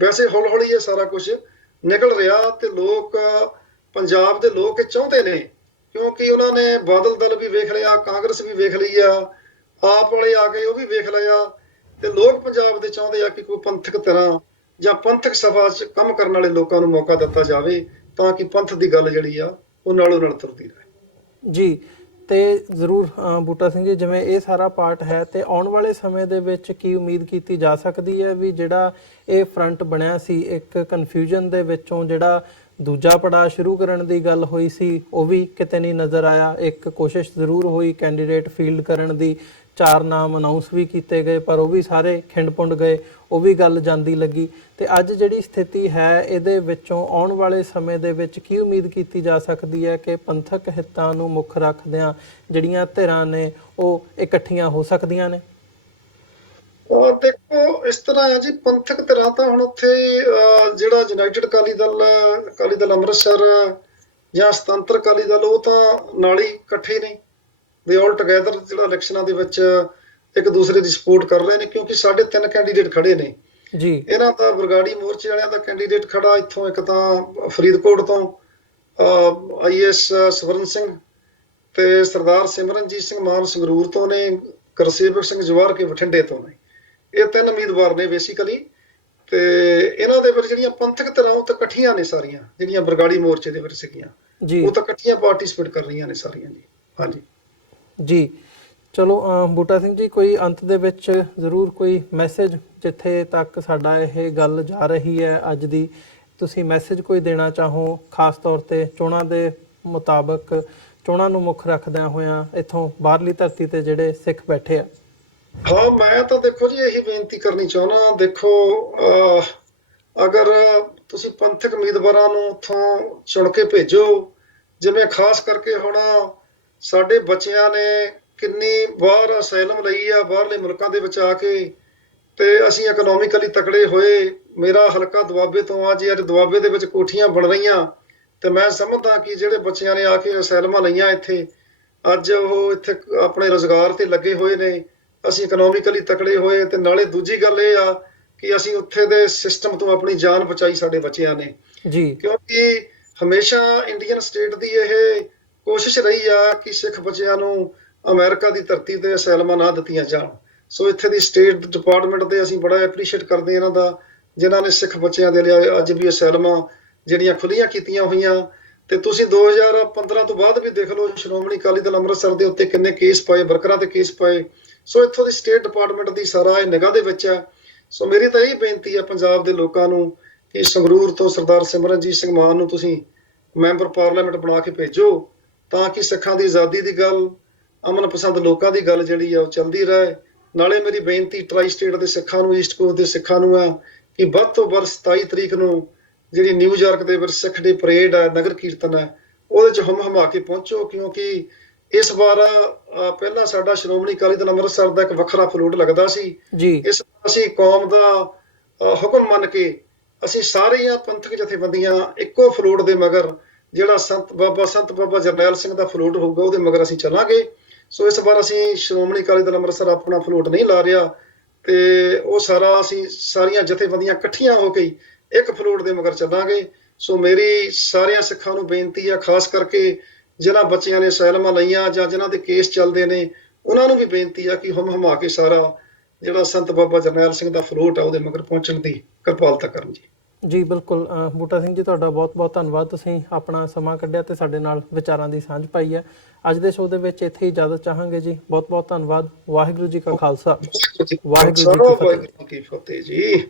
ਵੈਸੇ ਹੌਲੀ ਇਹ ਸਾਰਾ ਕੁਝ ਨਿਕਲ ਰਿਹਾ, ਤੇ ਲੋਕ, ਪੰਜਾਬ ਦੇ ਲੋਕ ਇਹ ਚਾਹੁੰਦੇ ਨੇ, ਕਿਉਂਕਿ ਉਹਨਾਂ ਨੇ ਬਾਦਲ ਦਲ ਵੀ ਵੇਖ ਲਿਆ, ਕਾਂਗਰਸ ਵੀ ਵੇਖ ਲਈ ਆ, ਆਪ ਵਾਲੇ ਆ ਗਏ ਉਹ ਵੀ ਵੇਖ ਲਿਆ, ਤੇ ਲੋਕ ਪੰਜਾਬ ਦੇ ਚਾਹੁੰਦੇ ਆ ਕਿ ਕੋਈ ਪੰਥਕ ਤਰ੍ਹਾਂ ਜਾਂ ਪੰਥਕ ਸਭਾ 'ਚ ਕੰਮ ਕਰਨ ਵਾਲੇ ਲੋਕਾਂ ਨੂੰ ਮੌਕਾ ਦਿੱਤਾ ਜਾਵੇ, ਤਾਂ ਕਿ ਪੰਥ ਦੀ ਗੱਲ ਜਿਹੜੀ ਆ ਉਹ ਨਾਲੋਂ ਨਾਲ ਤੁਰਦੀ ਰਹੇ। ਜੀ, ਤੇ ਜ਼ਰੂਰ ਬੂਟਾ ਸਿੰਘ ਜੀ, ਜਿਵੇਂ ਇਹ ਸਾਰਾ ਪਾਰਟ ਹੈ, ਤੇ ਆਉਣ ਵਾਲੇ ਸਮੇਂ ਦੇ ਵਿੱਚ ਕੀ ਉਮੀਦ ਕੀਤੀ ਜਾ ਸਕਦੀ ਹੈ ਵੀ ਜਿਹੜਾ ਇਹ ਫਰੰਟ ਬਣਿਆ ਸੀ, ਇੱਕ ਕਨਫਿਊਜ਼ਨ ਦੇ ਵਿੱਚੋਂ ਜਿਹੜਾ ਦੂਜਾ ਪੜਾਅ ਸ਼ੁਰੂ ਕਰਨ ਦੀ ਗੱਲ ਹੋਈ ਸੀ, ਉਹ ਵੀ ਕਿਤੇ ਨਹੀਂ ਨਜ਼ਰ ਆਇਆ। ਇੱਕ ਕੋਸ਼ਿਸ਼ ਜ਼ਰੂਰ ਹੋਈ ਕੈਂਡੀਡੇਟ ਫੀਲਡ ਕਰਨ ਦੀ, 4 ਨਾਮ ਅਨਾਉਂਸ ਵੀ ਕੀਤੇ ਗਏ, ਪਰ ਉਹ ਵੀ ਸਾਰੇ ਖਿੰਡ-ਪੁੰਡ ਗਏ, ਉਹ ਵੀ ਗੱਲ ਜਾਂਦੀ ਲੱਗੀ। ਤੇ ਅੱਜ ਜਿਹੜੀ ਸਥਿਤੀ ਹੈ, ਇਹਦੇ ਵਿੱਚੋਂ ਆਉਣ ਵਾਲੇ ਸਮੇਂ ਦੇ ਵਿੱਚ ਕੀ ਉਮੀਦ ਕੀਤੀ ਜਾ ਸਕਦੀ ਹੈ ਕਿ ਪੰਥਕ ਹਿੱਤਾਂ ਨੂੰ ਮੁੱਖ ਰੱਖਦਿਆਂ ਜਿਹੜੀਆਂ ਧਿਰਾਂ ਨੇ ਉਹ ਇਕੱਠੀਆਂ ਹੋ ਸਕਦੀਆਂ ਨੇ? ਦੇਖੋ, ਇਸ ਤਰ੍ਹਾਂ ਹੈ ਜੀ, ਪੰਥਕ ਧਿਰਾਂ ਤਾਂ ਹੁਣ ਉੱਥੇ ਜਿਹੜਾ ਯੂਨਾਈਟਿਡ ਅਕਾਲੀ ਦਲ ਅੰਮ੍ਰਿਤਸਰ ਜਾਂ ਸੁਤੰਤਰ ਅਕਾਲੀ ਦਲ, ਉਹ ਤਾਂ ਨਾਲ ਹੀ ਇਕੱਠੇ ਨੇ, ਦੇ ਆਲ ਟੁਗੇਦਰ ਜਿਹੜਾ ਇਲੈਕਸ਼ਨਾਂ ਦੇ ਵਿੱਚ ਇੱਕ ਦੂਸਰੇ ਦੀ ਸਪੋਰਟ ਕਰ ਰਹੇ ਨੇ, ਕਿਉਂਕਿ ਸਾਡੇ 3 ਕੈਂਡੀਡੇਟ ਖੜੇ ਨੇ ਜੀ। ਇਹਨਾਂ ਦਾ ਬਰਗਾੜੀ ਮੋਰਚੇ ਵਾਲਿਆਂ ਦਾ ਕੈਂਡੀਡੇਟ ਖੜਾ ਇੱਥੋਂ, ਇੱਕ ਤਾਂ ਫਰੀਦਕੋਟ ਤੋਂ IAS ਸਵਰਨ ਸਿੰਘ, ਤੇ ਸਰਦਾਰ ਸਿਮਰਨਜੀਤ ਸਿੰਘ ਮਾਨ ਸੰਗਰੂਰ ਤੋਂ ਨੇ, ਗੁਰਸੇਵਕ ਸਿੰਘ ਜਵਾਹਰ ਕੇ ਬਠਿੰਡੇ ਤੋਂ ਨੇ। ਇਹ 3 ਉਮੀਦਵਾਰ ਨੇ ਬੇਸਿਕਲੀ। ਤੇ ਇਹਨਾਂ ਦੇ ਵਿੱਚ ਜਿਹੜੀਆਂ ਪੰਥਕ ਧਿਰਾਂ ਉਹ ਤਾਂ ਇਕੱਠੀਆਂ ਨੇ ਸਾਰੀਆਂ, ਜਿਹੜੀਆਂ ਬਰਗਾੜੀ ਮੋਰਚੇ ਦੇ ਵਿੱਚ ਸੀਗੀਆਂ, ਉਹ ਤਾਂ ਇਕੱਠੀਆਂ ਪਾਰਟਿਸਿਪੇਟ ਕਰ ਰਹੀਆਂ ਨੇ ਸਾਰੀਆਂ ਜੀ। ਹਾਂਜੀ ਜੀ, ਚਲੋ ਬੂਟਾ ਸਿੰਘ ਜੀ, ਕੋਈ ਅੰਤ ਦੇ ਵਿੱਚ ਜ਼ਰੂਰ ਕੋਈ ਮੈਸੇਜ, ਜਿੱਥੇ ਤੱਕ ਸਾਡਾ ਇਹ ਗੱਲ ਜਾ ਰਹੀ ਹੈ ਅੱਜ ਦੀ, ਤੁਸੀਂ ਮੈਸੇਜ ਕੋਈ ਦੇਣਾ ਚਾਹੋ, ਖਾਸ ਤੌਰ ਤੇ ਚੋਣਾਂ ਦੇ ਮੁਤਾਬਕ, ਚੋਣਾਂ ਨੂੰ ਮੁੱਖ ਰੱਖਦਿਆਂ ਹੋਇਆਂ ਇੱਥੋਂ ਬਾਹਰਲੀ ਧਰਤੀ ਤੇ ਜਿਹੜੇ ਸਿੱਖ ਬੈਠੇ ਆ? ਹਾਂ, ਮੈਂ ਤਾਂ ਦੇਖੋ ਜੀ ਇਹੀ ਬੇਨਤੀ ਕਰਨੀ ਚਾਹੁੰਦਾ। ਦੇਖੋ, ਅਗਰ ਤੁਸੀਂ ਪੰਥਕ ਉਮੀਦਵਾਰਾਂ ਨੂੰ ਉੱਥੋਂ ਚੁਣ ਕੇ ਭੇਜੋ, ਜਿਵੇਂ ਖਾਸ ਕਰਕੇ ਹੁਣ ਸਾਡੇ ਬੱਚਿਆਂ ਨੇ ਕਿੰਨੀ ਵਾਰ ਅਸਾਈਲਮ ਲਈ ਆ ਬਾਹਰਲੇ ਮੁਲਕਾਂ ਦੇ ਵਿੱਚ ਆ ਕੇ, ਤੇ ਅਸੀਂ ਇਕਨੋਮਿਕਲੀ ਤਕੜੇ ਹੋਏ। ਮੇਰਾ ਹਲਕਾ ਦੁਆਬੇ ਤੋਂ ਆ ਜੀ, ਅੱਜ ਦੁਆਬੇ ਦੇ ਵਿੱਚ ਕੋਠੀਆਂ ਬਣ ਰਹੀਆਂ, ਤੇ ਮੈਂ ਸਮਝਦਾ ਕਿ ਜਿਹੜੇ ਬੱਚਿਆਂ ਨੇ ਆ ਕੇ ਅਸਾਈਲਮਾਂ ਲਈਆਂ ਇੱਥੇ, ਅੱਜ ਉਹ ਇੱਥੇ ਆਪਣੇ ਰੁਜ਼ਗਾਰ ਤੇ ਲੱਗੇ ਹੋਏ ਨੇ, ਅਸੀਂ ਇਕਨੋਮਿਕਲੀ ਤਕੜੇ ਹੋਏ। ਤੇ ਨਾਲੇ ਦੂਜੀ ਗੱਲ ਇਹ ਆ ਕਿ ਅਸੀਂ ਉੱਥੇ ਦੇ ਸਿਸਟਮ ਤੋਂ ਆਪਣੀ ਜਾਨ ਬਚਾਈ ਸਾਡੇ ਬੱਚਿਆਂ ਨੇ ਜੀ, ਕਿਉਂਕਿ ਹਮੇਸ਼ਾ ਇੰਡੀਅਨ ਸਟੇਟ ਦੀ ਇਹ ਕੋਸ਼ਿਸ਼ ਰਹੀ ਆ ਕਿ ਸਿੱਖ ਬੱਚਿਆਂ ਨੂੰ ਅਮਰੀਕਾ ਦੀ ਧਰਤੀ ਤੇ ਅਸਾਈਲਮਾਂ ਨਾ ਦਿੱਤੀਆਂ ਜਾਣ। ਸੋ ਇੱਥੇ ਦੀ ਸਟੇਟ ਡਿਪਾਰਟਮੈਂਟ ਦੇ ਅਸੀਂ ਬੜਾ ਐਪਰੀਸ਼ੀਏਟ ਕਰਦੇ ਇਹਨਾਂ ਦਾ, ਜਿਨ੍ਹਾਂ ਨੇ ਸਿੱਖ ਬੱਚਿਆਂ ਦੇ ਲਈ ਅੱਜ ਵੀ ਅਸਾਈਲਮਾਂ ਜਿਹੜੀਆਂ ਖੁੱਲੀਆਂ ਕੀਤੀਆਂ ਹੋਈਆਂ। ਤੇ ਤੁਸੀਂ 2015 ਤੋਂ ਬਾਅਦ ਵੀ ਦੇਖ ਲਓ ਸ਼੍ਰੋਮਣੀ ਅਕਾਲੀ ਦਲ ਅੰਮ੍ਰਿਤਸਰ ਦੇ ਉੱਤੇ ਕਿੰਨੇ ਕੇਸ ਪਾਏ, ਵਰਕਰਾਂ ਤੇ ਕੇਸ ਪਾਏ। ਸੋ ਇੱਥੋਂ ਦੀ ਸਟੇਟ ਡਿਪਾਰਟਮੈਂਟ ਦੀ ਸਾਰਾ ਇਹ ਨਿਗਾਹ ਦੇ ਵਿੱਚ ਹੈ। ਸੋ ਮੇਰੀ ਤਾਂ ਇਹ ਬੇਨਤੀ ਹੈ ਪੰਜਾਬ ਦੇ ਲੋਕਾਂ ਨੂੰ ਕਿ ਸੰਗਰੂਰ ਤੋਂ ਸਰਦਾਰ ਸਿਮਰਨਜੀਤ ਸਿੰਘ ਮਾਨ ਨੂੰ ਤੁਸੀਂ ਮੈਂਬਰ ਪਾਰਲੀਮੈਂਟ ਬਣਾ ਕੇ ਭੇਜੋ, ਤਾਂ ਕਿ ਸਿੱਖਾਂ ਦੀ ਆਜ਼ਾਦੀ ਦੀ ਗੱਲ, ਅਮਨ ਪਸੰਦ ਲੋਕਾਂ ਦੀ ਗੱਲ ਜਿਹੜੀ ਆ ਉਹ ਚੱਲਦੀ ਰਹੇ। ਨਾਲੇ ਮੇਰੀ ਬੇਨਤੀ ਟਰਾਈ ਸਟੇਟ ਦੇ ਸਿੱਖਾਂ ਨੂੰ, ਈਸਟ ਕੋਸਟ ਦੇ ਸਿੱਖਾਂ ਨੂੰ ਆ ਕਿ ਵੱਧ ਤੋਂ ਵੱਧ 27 ਤਰੀਕ ਨੂੰ ਜਿਹੜੀ ਨਿਊਯਾਰਕ ਦੇ ਵਿੱਚ ਸਿੱਖ ਡੇ ਪਰੇਡ ਹੈ, ਨਗਰ ਕੀਰਤਨ ਹੈ, ਉਹਦੇ 'ਚ ਹਮ ਕੇ ਪਹੁੰਚੋ। ਕਿਉਂਕਿ ਇਸ ਵਾਰ ਪਹਿਲਾਂ ਸਾਡਾ ਸ਼੍ਰੋਮਣੀ ਅਕਾਲੀ ਦਲ ਅੰਮ੍ਰਿਤਸਰ ਦਾ ਇੱਕ ਵੱਖਰਾ ਫਲੋਟ ਲੱਗਦਾ ਸੀ ਜੀ। ਇਸ ਅਸੀਂ ਕੌਮ ਦਾ ਹੁਕਮ ਮੰਨ ਕੇ ਅਸੀਂ ਸਾਰੀਆਂ ਪੰਥਕ ਜਥੇਬੰਦੀਆਂ ਇੱਕੋ ਫਲੋਟ ਦੇ ਮਗਰ, ਜਿਹੜਾ ਸੰਤ ਬਾਬਾ ਜਰਨੈਲ ਸਿੰਘ ਦਾ ਫਲੋਟ ਹੋਊਗਾ ਉਹਦੇ ਮਗਰ ਅਸੀਂ ਚੱਲਾਂਗੇ। ਸੋ ਇਸ ਵਾਰ ਅਸੀਂ ਸ਼੍ਰੋਮਣੀ ਅਕਾਲੀ ਦਲ ਅੰਮ੍ਰਿਤਸਰ ਆਪਣਾ ਫਲੋਟ ਨਹੀਂ ਲਾ ਰਿਹਾ, ਤੇ ਉਹ ਸਾਰਾ ਅਸੀਂ ਸਾਰੀਆਂ ਜਥੇਬੰਦੀਆਂ ਇਕੱਠੀਆਂ ਹੋ ਕੇ ਇੱਕ ਫਲੋਟ ਦੇ ਮਗਰ ਚੱਲਾਂਗੇ। ਸੋ ਮੇਰੀ ਸਾਰਿਆਂ ਸਿੱਖਾਂ ਨੂੰ ਬੇਨਤੀ ਆ, ਖਾਸ ਕਰਕੇ ਜਿਨ੍ਹਾਂ ਬੱਚਿਆਂ ਨੇ ਅਸਾਈਲਮਾਂ ਲਈਆਂ ਜਾਂ ਜਿਨ੍ਹਾਂ ਦੇ ਕੇਸ ਚੱਲਦੇ ਨੇ, ਉਹਨਾਂ ਨੂੰ ਵੀ ਬੇਨਤੀ ਆ ਕਿ ਹਮ ਕੇ ਸਾਰਾ ਜਿਹੜਾ ਸੰਤ ਬਾਬਾ ਜਰਨੈਲ ਸਿੰਘ ਦਾ ਫਲੋਟ ਆ ਉਹਦੇ ਮਗਰ ਪਹੁੰਚਣ ਦੀ ਕਿਰਪਾਲਤਾ ਕਰਨ ਜੀ। ਜੀ ਬਿਲਕੁਲ। ਬੂਟਾ ਸਿੰਘ ਜੀ, ਤੁਹਾਡਾ ਬਹੁਤ-ਬਹੁਤ ਧੰਨਵਾਦ, ਤੁਸੀਂ ਆਪਣਾ ਸਮਾਂ ਕੱਢਿਆ ਤੇ ਸਾਡੇ ਨਾਲ ਵਿਚਾਰਾਂ ਦੀ ਸਾਂਝ ਪਾਈ ਹੈ। ਅੱਜ ਦੇ ਸ਼ੋਅ ਦੇ ਵਿੱਚ ਇੱਥੇ ਹੀ ਇਜਾਜ਼ਤ ਚਾਹਾਂਗੇ ਜੀ। ਬਹੁਤ-ਬਹੁਤ ਧੰਨਵਾਦ। ਵਾਹਿਗੁਰੂ ਜੀ ਕਾ ਖਾਲਸਾ, ਵਾਹਿਗੁਰੂ ਜੀ ਕੀ ਫਤਿਹ ਜੀ।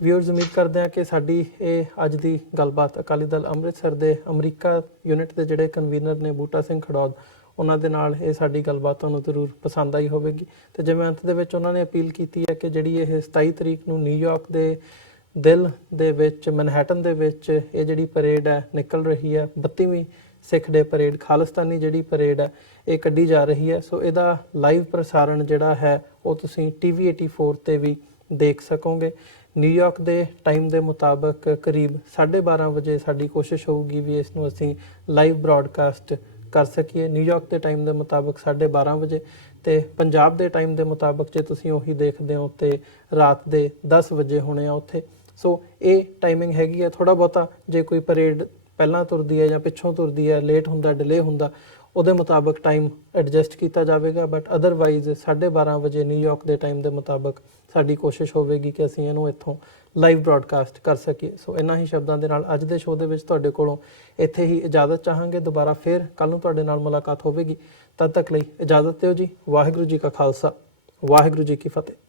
ਵਿਊਅਰਸ, ਉਮੀਦ ਕਰਦੇ ਹਾਂ ਕਿ ਸਾਡੀ ਇਹ ਅੱਜ ਦੀ ਗੱਲਬਾਤ ਅਕਾਲੀ ਦਲ ਅੰਮ੍ਰਿਤਸਰ ਦੇ ਅਮਰੀਕਾ ਯੂਨਿਟ ਦੇ ਜਿਹੜੇ ਕਨਵੀਨਰ ਨੇ ਬੂਟਾ ਸਿੰਘ ਖੜੌਦ, ਉਹਨਾਂ ਦੇ ਨਾਲ ਇਹ ਸਾਡੀ ਗੱਲਬਾਤ ਤੁਹਾਨੂੰ ਜ਼ਰੂਰ ਪਸੰਦ ਆਈ ਹੋਵੇਗੀ। ਤੇ ਜਿਵੇਂ ਅੰਤ ਦੇ ਵਿੱਚ ਉਹਨਾਂ ਨੇ ਅਪੀਲ ਕੀਤੀ ਹੈ ਕਿ ਜਿਹੜੀ ਇਹ 27 ਤਰੀਕ ਨੂੰ ਨਿਊਯਾਰਕ ਦੇ ਦਿਲ ਦੇ ਵਿੱਚ, ਮੈਨਹੈਟਨ ਦੇ ਵਿੱਚ ਇਹ ਜਿਹੜੀ ਪਰੇਡ ਹੈ ਨਿਕਲ ਰਹੀ ਹੈ, 32ਵੀਂ ਸਿੱਖ ਡੇ ਪਰੇਡ, ਖਾਲਿਸਤਾਨੀ ਜਿਹੜੀ ਪਰੇਡ ਹੈ ਇਹ ਕੱਢੀ ਜਾ ਰਹੀ ਹੈ। ਸੋ ਇਹਦਾ ਲਾਈਵ ਪ੍ਰਸਾਰਣ ਜਿਹੜਾ ਹੈ ਉਹ ਤੁਸੀਂ TV 84 ਤੇ ਵੀ ਦੇਖ ਸਕੋਗੇ। ਨਿਊਯਾਰਕ ਦੇ ਟਾਈਮ ਦੇ ਮੁਤਾਬਕ ਕਰੀਬ 12:30 ਵਜੇ ਸਾਡੀ ਕੋਸ਼ਿਸ਼ ਹੋਊਗੀ ਵੀ ਇਸ ਨੂੰ ਅਸੀਂ ਲਾਈਵ ਬ੍ਰੌਡਕਾਸਟ ਕਰ ਸਕੀਏ। ਨਿਊਯਾਰਕ ਦੇ ਟਾਈਮ ਦੇ ਮੁਤਾਬਕ 12:30 ਵਜੇ, ਤੇ ਪੰਜਾਬ ਦੇ ਟਾਈਮ ਦੇ ਮੁਤਾਬਕ ਜੇ ਤੁਸੀਂ ਉਹੀ ਦੇਖਦੇ ਹੋ ਤੇ ਰਾਤ ਦੇ 10 ਵਜੇ ਹੋਣੇ ਆ ਉੱਥੇ। ਸੋ ਇਹ ਟਾਈਮਿੰਗ ਹੈਗੀ ਆ। ਥੋੜਾ ਬਹੁਤਾ ਜੇ ਕੋਈ ਪਰੇਡ ਪਹਿਲਾਂ ਤੁਰਦੀ ਹੈ ਜਾਂ ਪਿੱਛੋਂ ਤੁਰਦੀ ਹੈ, ਲੇਟ ਹੁੰਦਾ, ਡਿਲੇ ਹੁੰਦਾ, ਉਹਦੇ ਮੁਤਾਬਕ ਟਾਈਮ ਐਡਜਸਟ ਕੀਤਾ ਜਾਵੇਗਾ। ਬਟ ਅਦਰਵਾਈਜ਼ 12:30 ਵਜੇ ਨਿਊਯਾਰਕ ਦੇ ਟਾਈਮ ਦੇ ਮੁਤਾਬਕ ਸਾਡੀ ਕੋਸ਼ਿਸ਼ ਹੋਵੇਗੀ ਕਿ ਅਸੀਂ ਇਹਨੂੰ ਇੱਥੋਂ ਲਾਈਵ ਬ੍ਰੌਡਕਾਸਟ ਕਰ ਸਕੀਏ। ਸੋ ਇਹਨਾਂ ਹੀ ਸ਼ਬਦਾਂ ਦੇ ਨਾਲ ਅੱਜ ਦੇ ਸ਼ੋਅ ਦੇ ਵਿੱਚ ਤੁਹਾਡੇ ਕੋਲੋਂ ਇੱਥੇ ਹੀ ਇਜਾਜ਼ਤ ਚਾਹਾਂਗੇ। ਦੁਬਾਰਾ ਫਿਰ ਕੱਲ ਨੂੰ ਤੁਹਾਡੇ ਨਾਲ ਮੁਲਾਕਾਤ ਹੋਵੇਗੀ। ਤਦ ਤੱਕ ਲਈ ਇਜਾਜ਼ਤ ਦਿਓ ਜੀ। ਵਾਹਿਗੁਰੂ ਜੀ ਕਾ ਖਾਲਸਾ, ਵਾਹਿਗੁਰੂ ਜੀ ਕੀ ਫਤਿਹ।